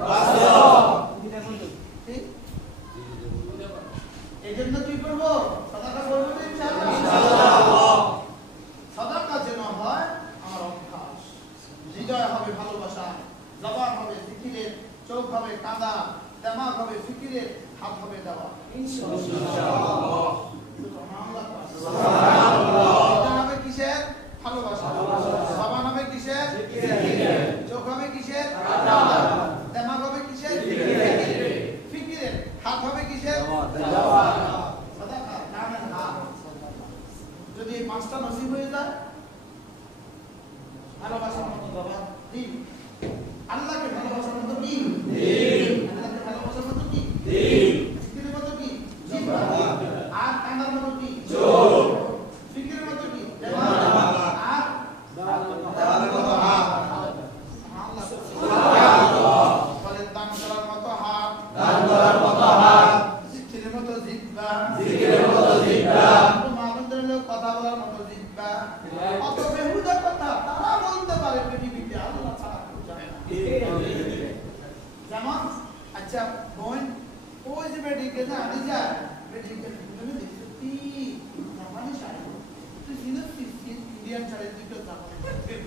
এই জন্য কি করবো? সাদাকা করবো ইনশাআল্লাহ। সাদাকা যেন হয় আমার অভ্যাস, হৃদয় হবে ভালোবাসা, জবান হবে জিকিরের, চোখ হবে কাঁদা, দিমাগ হবে ফিকিরের, হাত হবে দেওয়া ইনশাআল্লাহ। সুবহানাল্লাহ। হবে কিসের? ভালোবাসা। জবান হবে কিসের? জিকিরের। চোখ হবে কিসের? কাঁদা। দিমাগ হবে কিসের? ফিকিরের। হাত হবে কিসের? দেওয়া। সাদাকা দানের হাত। যদি এই 5টা নসিব হয়ে যায়, ভালোবাসার মতো জবান দিন, আল্লাহকে ভালোবাসার মতো কি দিন, আল্লাহকে ভালোবাসার মতো কি দিন, জিকিরের মতো কি জিহ্বা, আর কান্নার মতো কি চোখ, ফিকিরের মতো কি দিমাগ, আর দানের মতো হাত। সুবহানাল্লাহ। বলেন দান করার মতো হাত, দান করার মতো হাত, জিকিরের মতো জিহ্বা, জিকিরের মতো জিহ্বা, মানন্দের কথা বলার মতো জিহ্বা। অত বেহুদা কথা তারা বলতে পারে পৃথিবীতে, আল্লাহ ছাড়া কেউ জানে না। যেমন আচ্ছা বোন, ওই যে বেডিকে না আনি যায়, বেডিকে তুমি দেখছো কি জামানি শাড়ি, তুই জিনিস ইন্ডিয়ান শাড়ি দুটো জামানি ঠিক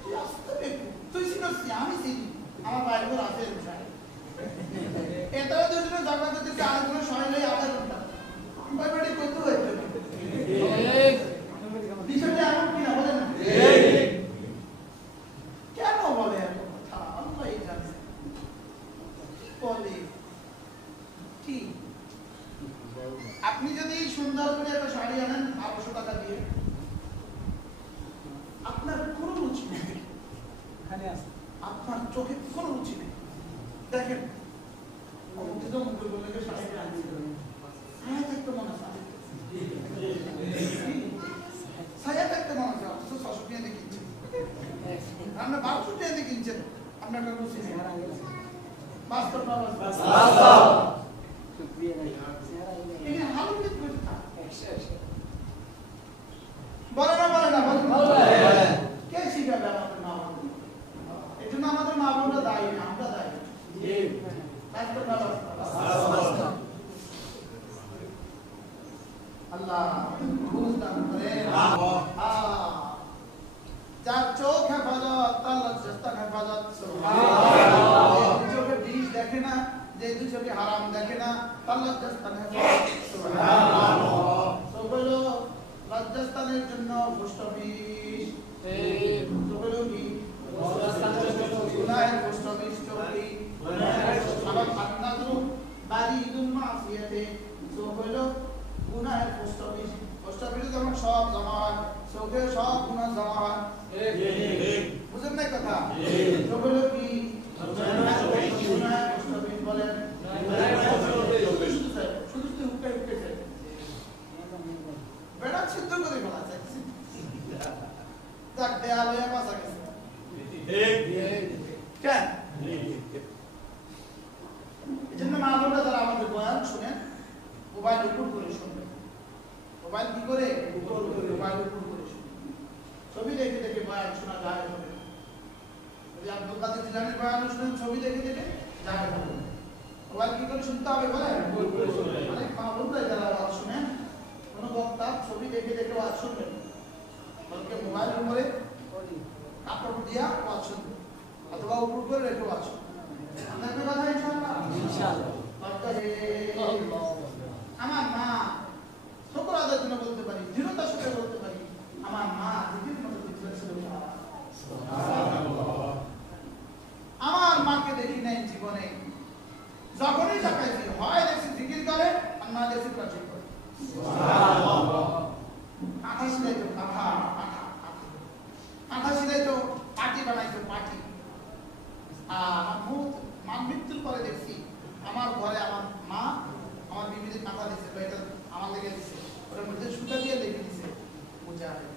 তুই আসতে দেখো, তুই জিনিস আমি চিনি, আমার বাইরে করে আছে শাড়ি, এটাও দুজনে জামা দিতে আরেকজন সরাইলে আধা ঘন্টা ওই বেডি করতে হয়েছে বিষয়টা এমন কিনা বলেন কেন বলে এত কথা? আল্লাহ জানে বলে কি। আপনি যদি সুন্দর করে একটা শাড়ি আনেন 1200 টাকা দিয়ে, আপনার কোনো রুচি নেই, আপনার চোখে কোনো রুচি নেই, দেখেন শাড়িটা আনছি ছায়া দেখতে মনে আছে, ছায়া দেখতে মনে আছে, 600 টাকা দিয়ে কিনছেন, আপনার 1200 টাকা দিয়ে কিনছেন, আপনার একটা রুচি নেই। বাস্তব না বাস্তব? বলে না বলে না বলে কে শিখাবে আমাদের মা বোন? এই জন্য আমাদের মা বোনরা দায়ী, আমরা দায়ী। বাস্তব না বাস্তব? আল্লাহ বুঝ দান করেন। যার চোখ হেফাজত, তার লজ্জাস্থান হেফাজত। সুবহানাল্লাহ। যে চোখে বিষ দেখে না, যে দুই চোখে হারাম দেখে না, তার লজ্জাস্থান হেফাজত। সুবহানাল্লাহ। চোখ হলো লজ্জাস্থানের জন্য ফুষ্ট বিষ, চোখ হলো কি গুনাহের ফুষ্ট বিষ, চোখ কি আবার আন্নাদু বারিদুল মাসিয়াতে, চোখ হলো গুনাহের ফুষ্ট বিষ, ফুষ্ট বিষ যখন সব জমা হয় চোখে সব গুনাহ জমা হয়। বুঝেন না কথা? চোখ হলো কি গুনাহের ফুষ্ট বিষ বলেন, শুধু শুধু উঠে উঠেছে বেড়া ছিদ্র করে ফেলা যাচ্ছে, যাক দেয়াল হয়ে বাঁচা গেছে। কেন? এই জন্য মা বোনরা যারা আমাদের বয়ান শুনেন মোবাইল উপর করে শুনেন, মোবাইল কি করে মোবাইল উপর করে ছবি দেখে দেখে বয়ান শোনা যায় হবে যদি আব্দুল কাদের জিলানীর বয়ান শুনেন ছবি দেখে দেখে যায় হবে মোবাইল কি করে শুনতে হবে বলে অনেক মাহবুবরা যারা ওয়াজ শুনেন কোনো বক্তা ছবি দেখে দেখে ওয়াজ শুনবেন বলকে মোবাইলের উপরে কাপড় দিয়া ওয়াজ শুনবে অথবা উপর করে রেখে ওয়াজ শুনবে আমরা কি কথা ইনশাআল্লাহ আমার মা শুকর আদায়ের জন্য বলতে পারি দৃঢ়তার সাথে বলতে পারি আমার মা দিদির মতো দিতে ছিল আমার মাকে দেখি নাই জীবনে যখনই তাকাইছি হয় দেখছি জিকির করে আর না দেখছি প্রাচীন করে আঠা সিলাইতো আঠা সিলাইতো পাটি বানাইতো পাটি আর মৃত্যুর পরে দেখছি আমার ঘরে আমার মা আমার বিবিদের কাঁথা দিচ্ছে এটা আমার লেগে দিচ্ছে ওর মধ্যে সুতা দিয়ে লেগে দিচ্ছে মুজাহিদ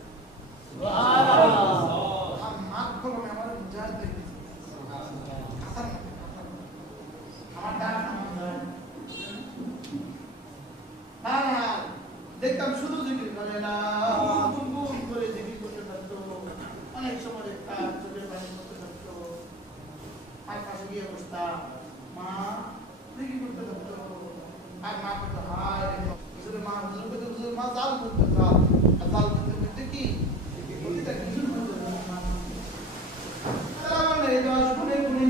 আমার মা কলমে আমার মুজাহিদ লেগে দিচ্ছে আমার ডাক দেখতাম শুধু জিকির করে না গুনগুন করে জিকির করতে থাকতো অনেক সময় দেখতাম চোখের পানি করতে থাকতো আর পাশে গিয়ে বসতাম মা জিকির করতে থাকতো আর মা করতো হায় হুজুরের মা হুজুর মা জাল করতে জাল আর জাল করতে করতে কি প্রতিটা কিছু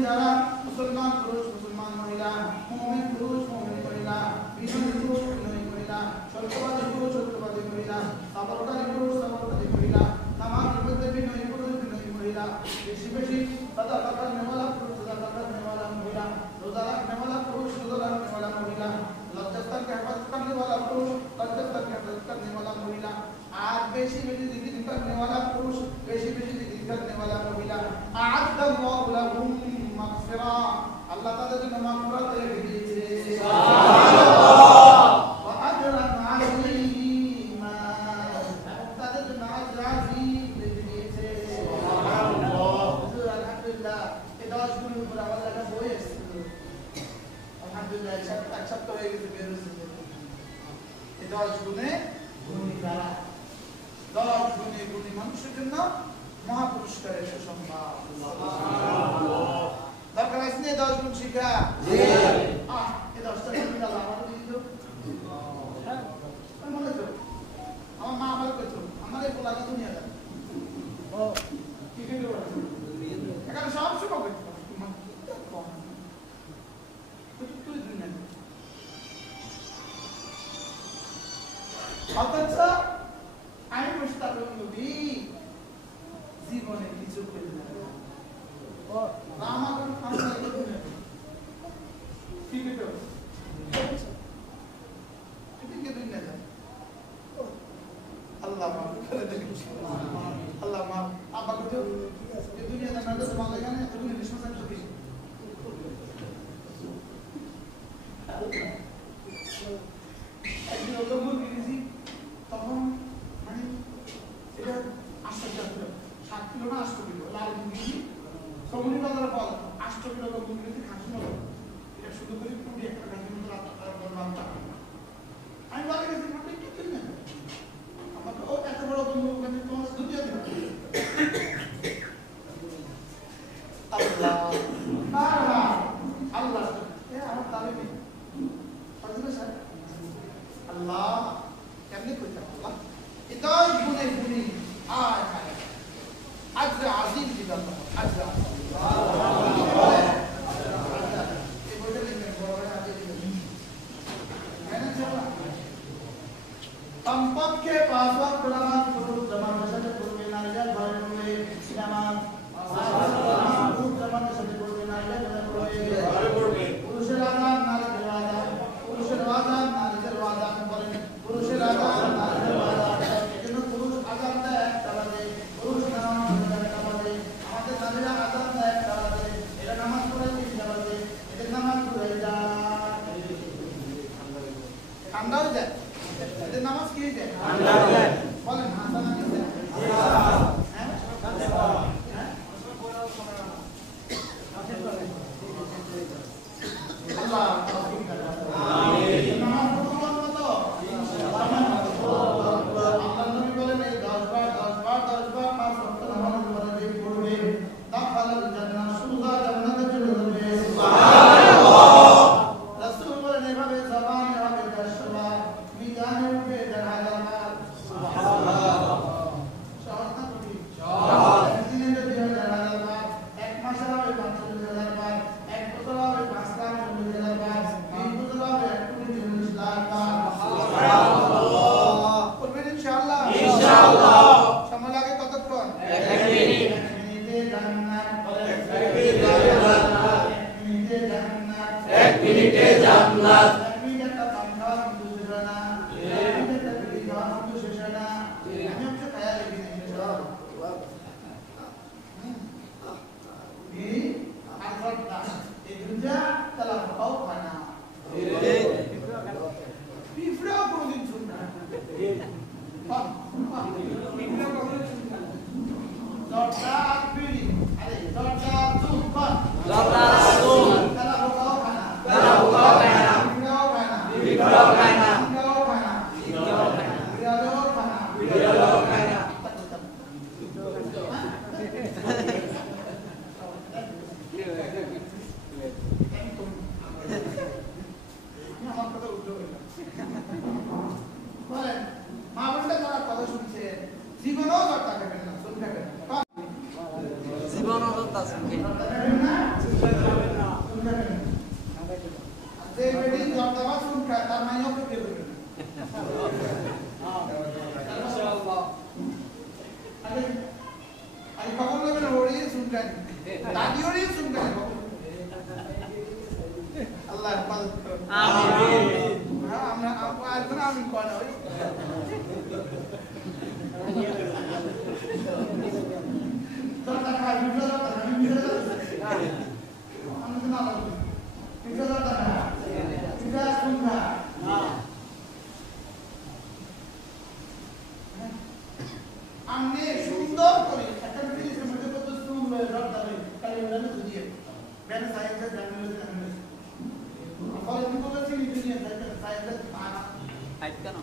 যারা মুসলমান পুরুষ মুসলমান মহিলা মুমিন পুরুষ মুমিন মহিলা বিনয়ী পুরুষ বিনয়ী মহিলা সত্যবাদী পুরুষ সত্যবাদী মহিলা সাবরকারী পুরুষ সাবরকারী মহিলা নামাজের মধ্যে বিনয়ী পুরুষ বিনয়ী মহিলা বেশি বেশি সাদাকা করনেওয়ালা পুরুষ সাদাকা করনেওয়ালা মহিলা রোজা রাখনেওয়ালা পুরুষ রোজা রাখনেওয়ালা মহিলা লজ্জাস্থান के हिफाजत करने वाला पुरुष लज्जास्থাन के हिफाजत करने वाला महिला आज बेशी बेशी जिक्र करने वाला पुरुष बेशी बेशी जिक्र करने वाला महिला अअद्द अल्लाहु लहुम मगफिरा अल्लाह ताआला जन्नत मागफिरत রেখে দিয়েছে সুবহানাল্লাহ ওয়া আজরান আযীমা তাদের জন্য আজর আযীম রেখে দিয়েছে সুবহানাল্লাহ আলহামদুলিল্লাহ এই 10 গুণের উপর আমার লেখা বই এসেছিল আলহামদুলিল্লাহ এক সপ্তাহ হয়ে গেছে বের হয়েছে এই 10 গুণে গুণী দ্বারা 10 গুণে গুণী মানুষের জন্য মহাপুরস্কারের সুসংবাদ সুবহানাল্লাহ দরকার আছে না 10 গুণ শিখা জি এই 10টা গুণ আল্লাহ আমাকে দিল হ্যাঁ মনে করো আমার মা আমার কইতো আমার এই পোলাটা দুনিয়া জানে ও কি কি করে এখানে সব শুভ করতে অথচ আমি মুশতাকুল নবী জীবনে কিছু করি না ও রামাগণ আমরা কি কইতো ঠিক দুনিয়া যায় আল্লাহ মাফ করে দেন আল্লাহ মাফ আব্বা কইতো এই দুনিয়া না না তোমার লাগে না তুমি বিশ্বাস করছো কি একদিন ওটা মুরগি দিয়েছি তখন মানে এটা 7 কিলো না 8 কিলো লাল মুরগি সমুদ্র বাজারে পাওয়া 8 কিলো মুরগি খাসি না এটা শুধু করে পুরি একটা খাসি মতো রান্না আমি বলে গেছি মানে কি করি না আমাকে ও এত বড় মুরগি আমি তোমার দুনিয়া দিব আল্লাহ আল্লাহ এ আমার তালিবি Allah কেমনে কইতা আল্লাহ এটাই গুণে গুণী আয় হায় আজর আজিম দিবা আজর সুবহানাল্লাহ এই বইটা লিখে বড় আজর হ্যাঁ না চলা কমপক্ষে 5 ওয়াক্ত নামাজ পুরুষ জামাতের সাথে পড়বে নারীরা ঘরে পড়বে নামাজ পুরুষ জামাতের সাথে পড়বে নারীরা ঘরে পড়বে পুরুষের আযান নারীদের আযান পুরুষের আযান নারীদের আযান বলেন পুরুষের আযান নারীদের আযান এজন্য পুরুষ আযান দেয় একটা বাজে পুরুষ নামাজ পড়ে একটা বাজে আমাদের নারীরা আযান দেয় একটা বাজে এরা নামাজ পড়ে 3টা বাজে এদের নামাজ পড়ে যায় ঠান্ডা হয়ে যায় এদের নামাজ কি হয়ে যায় ঠান্ডা হয়ে যায় বলেন ঠান্ডা না হয়ে যায় আল্লাহ আমিন নামাজ পড়তে মতো ইনশাআল্লাহ জর্দার বিড়ি আরে জর্দার দুধ কর জর্দার দুধ তারা হোকাও খানা তারা হোকাও খানা বিড়াও খানা বিড়াও খানা বিড়াও খানা বিড়াও খানা বিড়াও খানা বিড়াও খানা আমার কথা উল্টো হইল বলেন মা বোনটা যারা কথা শুনছে জীবনেও জর্দা খাবেন না শুন খাবেন না জীবন অজন্তা সুখে যে বেটি জর্দাবা শুন খায় তার মাইও খেতে দেবে আরে খবর নেবেন ওড়ি শুন খায় দাদি ওড়ি শুন খায় আল্লাহ হেফাজত করুন আমিন আমরা আরেকজন আমিন কয় না ওই জর্দা খায় বিপ্লব আমি সুন্দর করে একটা জিনিসের মধ্যে কত সুন্দর রক্তা হই কালি উড়ানো দিয়ে বেন সায়েন্স জার্নালিজম জার্নালিজম ফলে কি বলেছি দুনিয়া সায়েন্স পানা হাইট কেন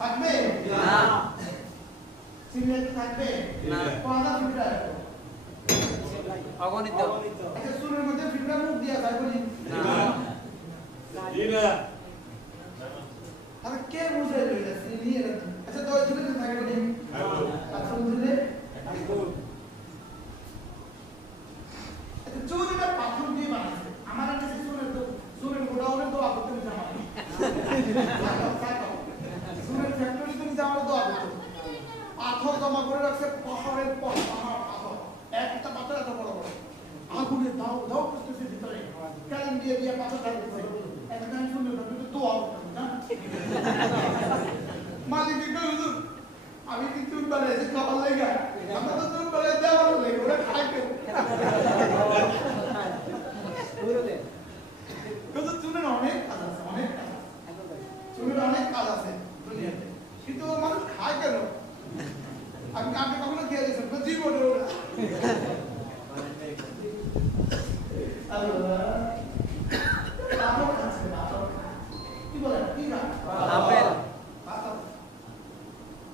থাকবে না সিরিয়াস থাকবে না কোনটা ফিল্টার অগণিত আচ্ছা সুরের মধ্যে ফিল্টার মুখ দিয়া যায় বলি না আরে কে বুঝে লইলা সিনি এর আচ্ছা তো জুড়ে থাকে বলি আচ্ছা বুঝলে আচ্ছা চুরিটা পাথর দিয়ে বানাইছে আমার কাছে সুরের গোডাউনে তো আপত্তি নেই আমার সুরের ফ্যাক্টরি তুমি যাওয়ার তো আপত্তি পাথর জমা করে রাখছে পাহাড়ের পর পাহাড় পাথর একটা পাথর এত বড় বড় আগুনে দাও দাও করতেছে ভিতরে কারেন্ট দিয়ে দিয়ে পাথর ঢালতেছে একটা গান শুনলে না কিন্তু দোয়া করতেছে না মালিক কি করে হুজুর আমি কি চুন বানাইছি খাবার লাগা আমরা তো চুন বানাই দেওয়ার লাগে ওরা খায় কেন কিন্তু চুনের অনেক কাজ আছে অনেক কাজ চুনের অনেক কাজ আছে দুনিয়াতে কিন্তু মানুষ খায় কেন আপনি কখনো খেয়ে দিয়েছেন জীবনে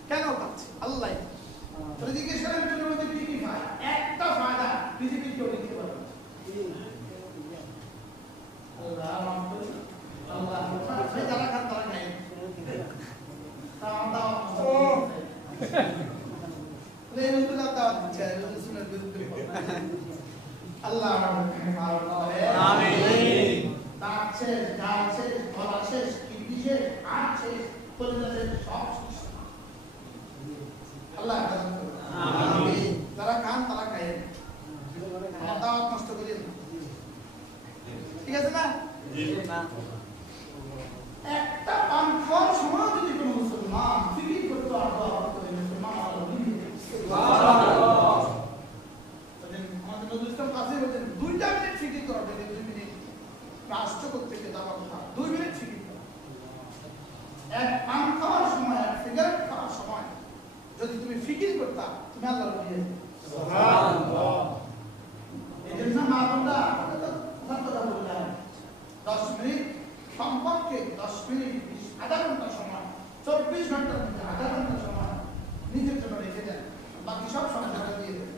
কেন খাচ্ছে আল্লাহ জিজ্ঞেস করেন চুলের মধ্যে কি কি খায় একটা ফায়দা পৃথিবীর কেউ দিতে পারবে যারা খান তারা খায় আল্লাহ আমিন দাঁত শেষ গাল শেষ গলা শেষ কিডনি শেষ আট শেষ কলিজা শেষ সব শেষ আল্লাহ আমিন যারা খান তারা খায় দাওয়াত নষ্ট করিয়েন ঠিক আছে না একটা পান খাওয়ার সময় যদি কোনো মুসলমান ফিকির করতে আর দোয়া করতে মুসলমান আমাদের নজরুল ইসলাম কাছে বলছেন 2টা মিনিট ফিকির করা যায় 2 মিনিট রাষ্ট্র করতে গিয়ে দাবা কথা 2 মিনিট ফিকির করা এক পান খাওয়ার সময় এক সিগারেট খাওয়ার সময় যদি তুমি ফিকির করতা তুমি আল্লাহর ওলি হয়ে সুবহানাল্লাহ এই জন্য মা বোনরা কথা বললাম 10 মিনিট কমপক্ষে 10 মিনিট আধা ঘন্টা সময় 24 ঘন্টার মধ্যে আধা ঘন্টা সময় নিজের জন্য রেখে দেন বাকি সব সংসারে দিয়ে দেন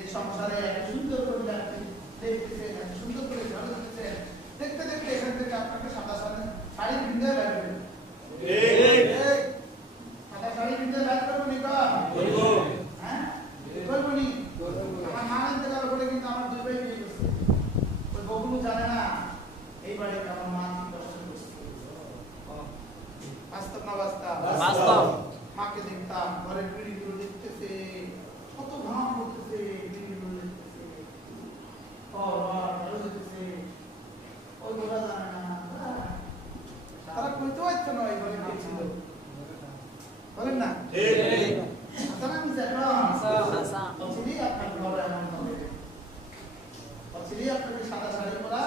এই সংসারে এত সুন্দর করে দেখতেছেন এত সুন্দর করে ঝড় দিচ্ছেন দেখতে দেখতে এখান থেকে আপনাকে সাদা শাড়ি পিন্ধে বেরোবেন সাদা শাড়ি পিন্ধে বের করবো নি হ্যাঁ করবো নি আমার মা ইন্তেকাল করে কিন্তু আমার 2 ভাই বিয়ে করছে ওই বগুলো জানে না এই বাড়িতে আমার মা কি কষ্ট করছে বাস্তব না বাস্তব মাকে দেখতাম ঘরের পিড়িগুলো দেখতেছে কত ঘাম করতেছে পিড়িগুলো দেখতেছে দেখতেছে ওই বলা জানে না তারা কইতে পারতো না এই ঘরে কে ছিল বলেন না আসলে আমি দেখলাম অচিরেই আপনার ঘরে এমন হবে অচিরেই আপনাকে সাদা শাড়ি পরা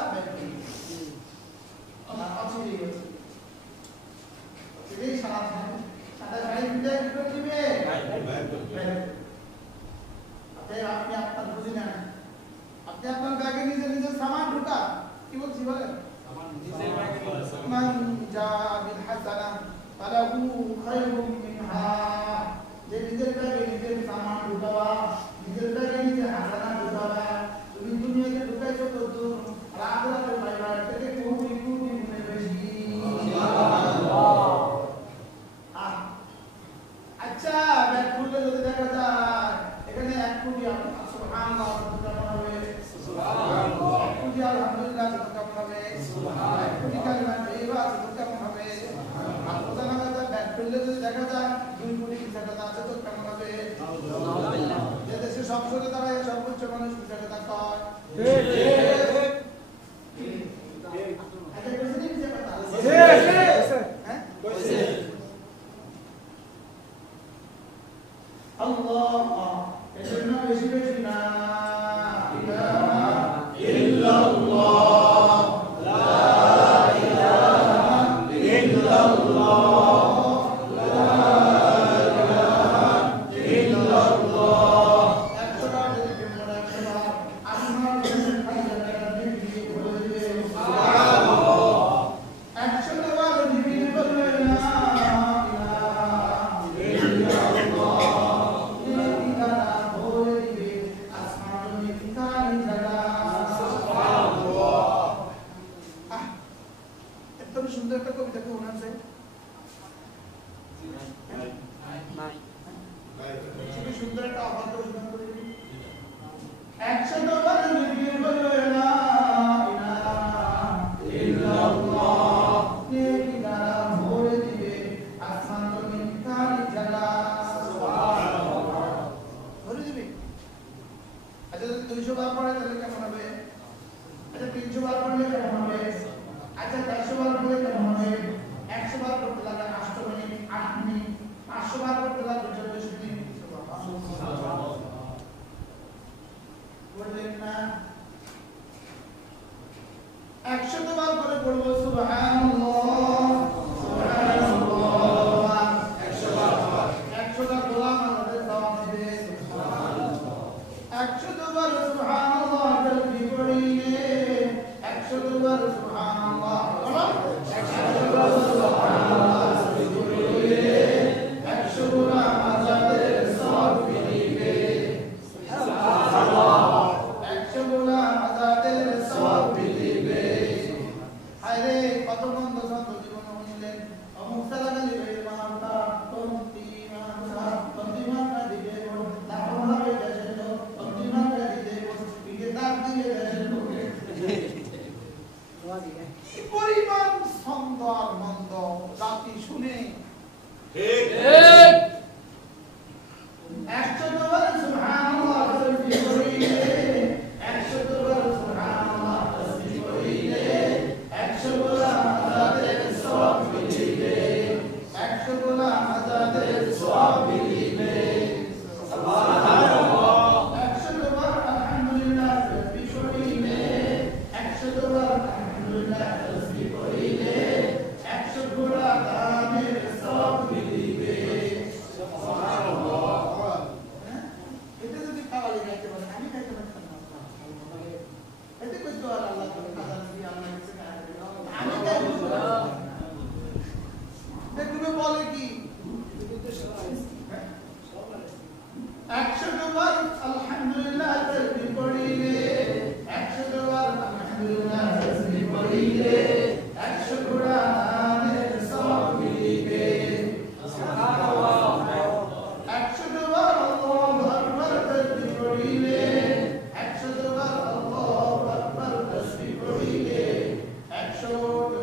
অচিরেই হচ্ছে এই সাদা শাড়ি দিলে কি করে দিবে আপনি আপনার বুঝি না আপনি আপনার ব্যাগে নিজের সামান ঢুকা কি বলছি বলেন মান জা বিল হাসানা ফালাহু খায়রুম মিনহা যে নিজের ব্যাগে নিজের সামান ঢুকাবা নিজের ব্যাগে নিজের হাসানা ঢুকাবা তুমি দুনিয়াতে ঢুকাইছো তো দূর আর আখিরাতে পাইবা থেকে কোটি কোটি গুণে বেশি আচ্ছা ব্যাগ খুললে যদি দেখা যায় এখানে 1 কোটি সুবহানাল্লাহ কেমন হবে সুবহানাল্লাহ 1 কোটি আলহামদুলিল্লাহ কেমন হবে সুবহানাল্লাহ 1 কোটি কালিমা তাইয়্যিবা কেমন হবে সুবহানাল্লাহ আর কথা না কথা ব্যাগ খুললে যদি দেখা যায় 2 কোটি টাকা আছে তো কেমন হবে সুবহানাল্লাহ যে দেশে সংসদে দাঁড়ায় সর্বোচ্চ মানুষ টাকা কয় ঠিক আচ্ছা কইছেন কি যে কথা হ্যাঁ কইছে আল্লাহ এজন্য বেশি বেশি না ইলাহা ইল্লাল্লাহ লা ইলাহা ইল্লাল্লাহ লা ইলাহা ইল্লাল্লাহ একশোটা যদি মনে রাখবা আপনার খাইয়া দিবি বলে দিবে সুবহানাল্লাহ 100 বার দিবি বলে না সুন্দর একটা কবিতা কেউ আছে সুন্দর একটা অবাধ্য সুন্দর করে 100 বার দিবি বলে না ইলাহা ইল্লাল্লাহ নেকিরা ভরে দিবে আসমান জমিন খালি জায়গা সুবহানাল্লাহ ভরে দিবে আচ্ছা যদি 200 বার পড়ে তাহলে কেমন হবে আচ্ছা 300 বার পড়লে কেমন হবে আচ্ছা 400 বার পড়লে কেমন হবে 100 বার পড়তে লাগে 8 মিনিট 8 মিনিট 500 বার পড়তে লাগে 40 মিনিট সুবহানাল্লাহ বলেন না 100 বার করে পড়বো সুবহানাল্লাহ সুবহানাল্লাহ 100 বার 100 টা গোলাম আমাদের সওয়াব দিবে সুবহানাল্লাহ 100 বার সুবহানাল্লাহ তাকবীর পড়িলে 100 বার সুবহানাল্লাহ 100 বার সুবহানাল্লাহ তাকবীর পড়িলে 100 বার আযাদের সওয়াব দিবে সুবহানাল্লাহ 100 বার আযাদের সওয়াব দিবে আরে কত মন্দ সন্ত জীবন হইলেন অমুক সালাগালি ভাই মামলা তন্তিমা তন্তিমা দিবে না হবে দেশে তো তন্তিমা দিবে বিকে দাগ দিবে দেশে লোকে কি পরিমাণ ছন্দ আর মন্দ জাতি শুনে ঠিক ঠিক 100 বার সুবহানাল্লাহ তাকবীর করিলে 100 বার সুবহানাল্লাহ তাকবীর করিলে 100 বার আযাদের সওয়াব মিলিবে 100 বার আযাদের সওয়াব মিলিবে সুবহানাল্লাহ 100 বার আলহামদুলিল্লাহ তাকবীর করিলে 100 বার আলহামদুলিল্লাহ তাকবীর করিলে 100 বার দানের সওয়াব মিলিবে সুবহানাল্লাহ এটা যদি খাওয়ালে গাইতে পারেন আমি গাইতে পারতাম না এতে কই তো আল্লাহ করে খাজা দিয়ে আল্লাহ কিছু আমি গাইতে পারতাম দেখুন বলে কি 100 বার আলহামদুলিল্লাহ তাকবীর পড়িলে 100 বার আলহামদুলিল্লাহ তাকবীর পড়িলে 100 বার দানের সওয়াব মিলিবে সুবহানাল্লাহ 100 বার আল্লাহু আকবার তাকবীর পড়িলে 100 বার আল্লাহু আকবার তাকবীর পড়িলে 100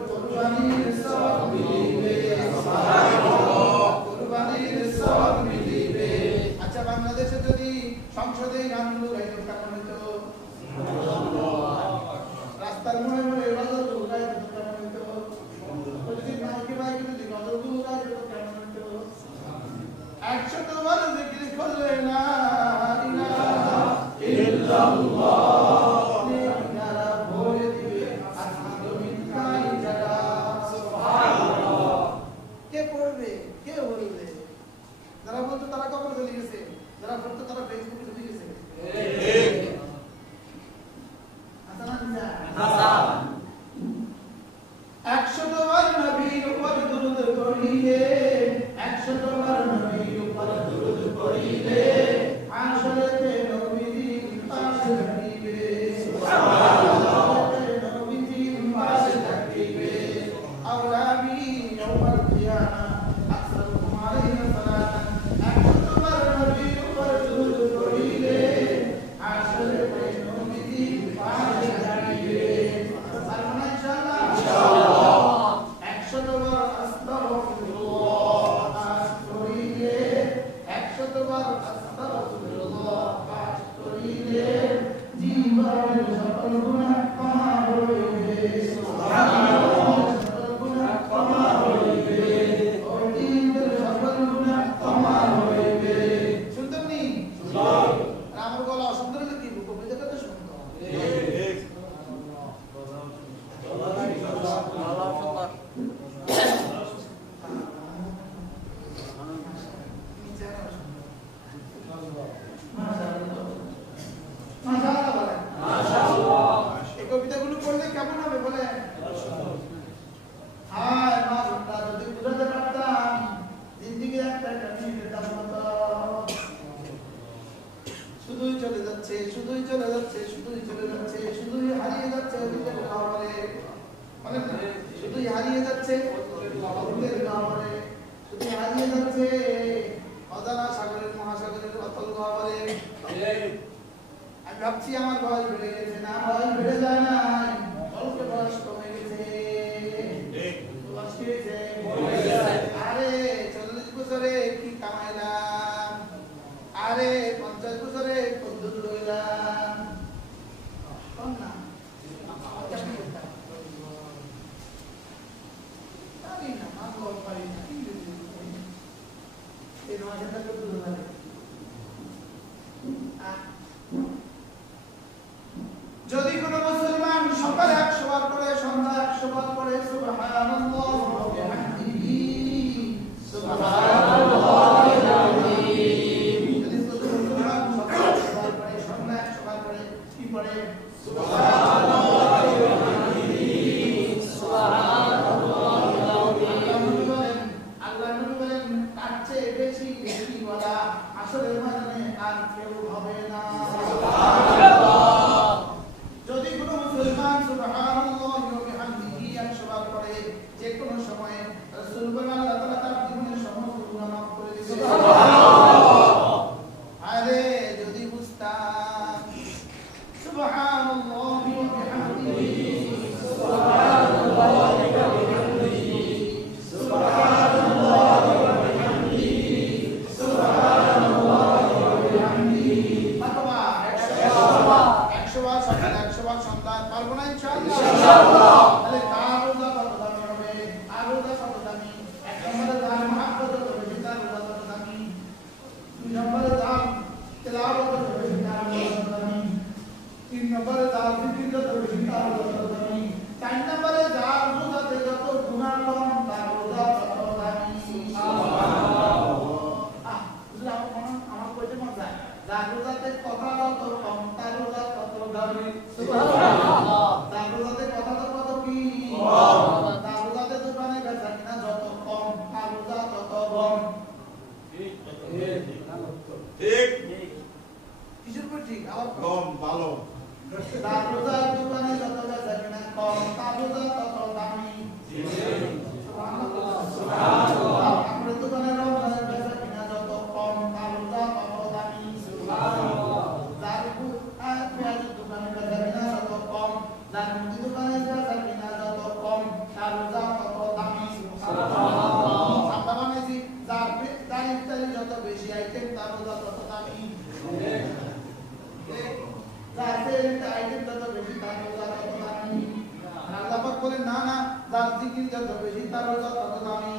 কুরবানির সওয়াব মিলিবে সুবহানাল্লাহ কুরবানির সওয়াব মিলিবে আচ্ছা বাংলাদেশে যদি সংসদে গানগুলো গাইতো কেমন হতো রাস্তার মোড়ে মোড়ে গজল গাইতো কেমন হতো যদি মাইকে মাইকে যদি গজল গাইতো কেমন হতো 100 বার জিকির করলে না ইলাহা ইল্লাল্লাহ নেকিরা ভরে দিবে আসমান জমিন খালি জায়গা সুবহানাল্লাহ কে পড়বে বলবে? কে বলবে? যারা বলতো তারা কবর চলে গেছে, যারা বলতো তারা ফেসবুকে চলে গেছে। একশতবার নবীর উপর দুরূদ পড়িলে, একশতবার নবীর উপর দুরূদ পড়িলে, আসরেতে নবীর পাশে থাকিবে, আসরেতে নবীর পাশে থাকিবে। আওলাবি ইয়াউমাল কিয়ামা আকসারুহুম আলাইহি সালাতান, একশতবার নবীর উপর দুরূদ পড়িলে, আসরেতে নবীর পাশে থাকিবে। পারবেন ইনশাআল্লাহ? একশতবার আস্তাগফিরুল্লাহ পাঠ করিলে, একশতবার আস্তাগফিরুল্লাহ পাঠ করিলে জীবনের সকল গুনাহ ক্ষমা হইবে। সুবহানাল্লাহ। সকল গুনাহ ক্ষমা হইবে, অতীতের সকল গুনাহ ক্ষমা হইবে। শুনতেন নি? আমার গলা অসুন্দর হলে কি কবিতা কত সুন্দর। এই কবিতাগুলো পড়লে কেমন হবে বলে? হায় মাশাআল্লাহ, যদি বুঝাতে পারতাম জিন্দেগি একটা কাহিনী পেতাম না। শুধুই চলে যাচ্ছে, শুধুই চলে যাচ্ছে, শুধুই চলে যাচ্ছে, শুধুই হারিয়ে যাচ্ছে অতীতের গহ্বরে। মানে শুধুই হারিয়ে যাচ্ছে অতীতের গহ্বরে, শুধুই হারিয়ে যাচ্ছে অজানা সাগরের মহাসাগরের অতল গহ্বরে। আমি ভাবছি আমার বয়স বেড়ে গেছে, না বয়স বেড়ে যায় নাই, অল্প বয়স কমে গেছে। বয়স কি হয়েছে? আরে 40 বছরে কি কামাইলাম, আরে 50 বছরে কদ্দুর রইলাম। কম না? পারি না, মানব পারি না, কি এই মাঝেটা কদ্দুর লাগে। যদি কোনো মুসলমান সকালে 100 বার করে, সন্ধ্যা 100 বার করে সুবহানাল্লাহ ওয়া বিহামদিহি, সুবহানাল্লাহ যদি মুসলমান সকালে 100 বার করে, সন্ধ্যা 100 বার করে, কি পড়ে? সুবহানাল্লাহ ওয়া বিহামদিহি, সুবহানাল্লাহ ওয়া বিহামদিহি। আল্লাহ নবী বলেন, তার চেয়ে বেশি নেকিওয়ালা আসরের ময়দানে আর কেউ হবে না। যদি কোনো মুসলমান সুবহানাল্লাহ ওয়া বিহামদিহি 100 বার পড়ে, যে কোনো সময়ে রাসূল বলেন আল্লাহ তাআলা তার জীবনের সমস্ত গুনাহ মাফ করে দিবেন। সুবহানাল্লাহ। আরে যদি বুঝতাম সুবহানাল্লাহ ওয়া বিহামদিহি, সুবহানাল্লাহ ওয়া বিহামদিহি, সুবহানাল্লাহ ওয়া বিহামদিহি, সুবহানাল্লাহ ওয়া বিহামদিহি। কতবার? 100 বার সকালে, 100 বার সন্ধ্যা। পারবো না ইনশাআল্লাহ? ইনশাআল্লাহ। তাহলে কার রোজা কত দামি হবে? আর রোজা কত দামি? এক নম্বরে দাম মুহাব্বত যত বেশি, তার রোজা তত দামি। দুই নম্বরে দাম তেলাওয়াত যত বেশি, তার রোজা তত দামি। তিন নম্বরে দাম জিকির যত বেশি, তার রোজা তত দামি। চার নম্বরে যার রোজাতে যত গুনাহ কম, তার রোজা তত দামি। সুবহানাল্লাহ। বুঝলাম? আমার কইতে মন যায়, যার রোজাতে কথা যত কম, তার রোজা তত দামি। সুবহানাল্লাহ। যার রোজাতে কথা কত কি কম, তার রোজাতে দোকানে বেচা কিনা যত কম, তার রোজা তত কম। ঠিক ঠিক। কিসের উপর ঠিক? আবার কম ভালো। যার রোজার দোকানে যত বেচা কিনা কম, তার রোজা তত দামি। সুবহানাল্লাহ। সুবহানাল্লাহ। আপনার দোকানে রমজানের বেচা কিনা যত কম, তার রোজা তত দামি। সুবহানাল্লাহ। যার পেঁয়াজের দোকানে বেচা কিনা যত কম, যার মুদি দোকানে বেচা কিনা যত কম, তার রোজা তত দামি। সুবহানাল্লাহ। আমরা বানাইছি যার ইফতারি যত বেশি আইটেম, তার রোজা তত দামি। যার আইটেম যত বেশি, তার রোজা তত দামি। আল্লাহ পাক বলেন, না না, যার জিকির যত বেশি, তার রোজা তত দামি।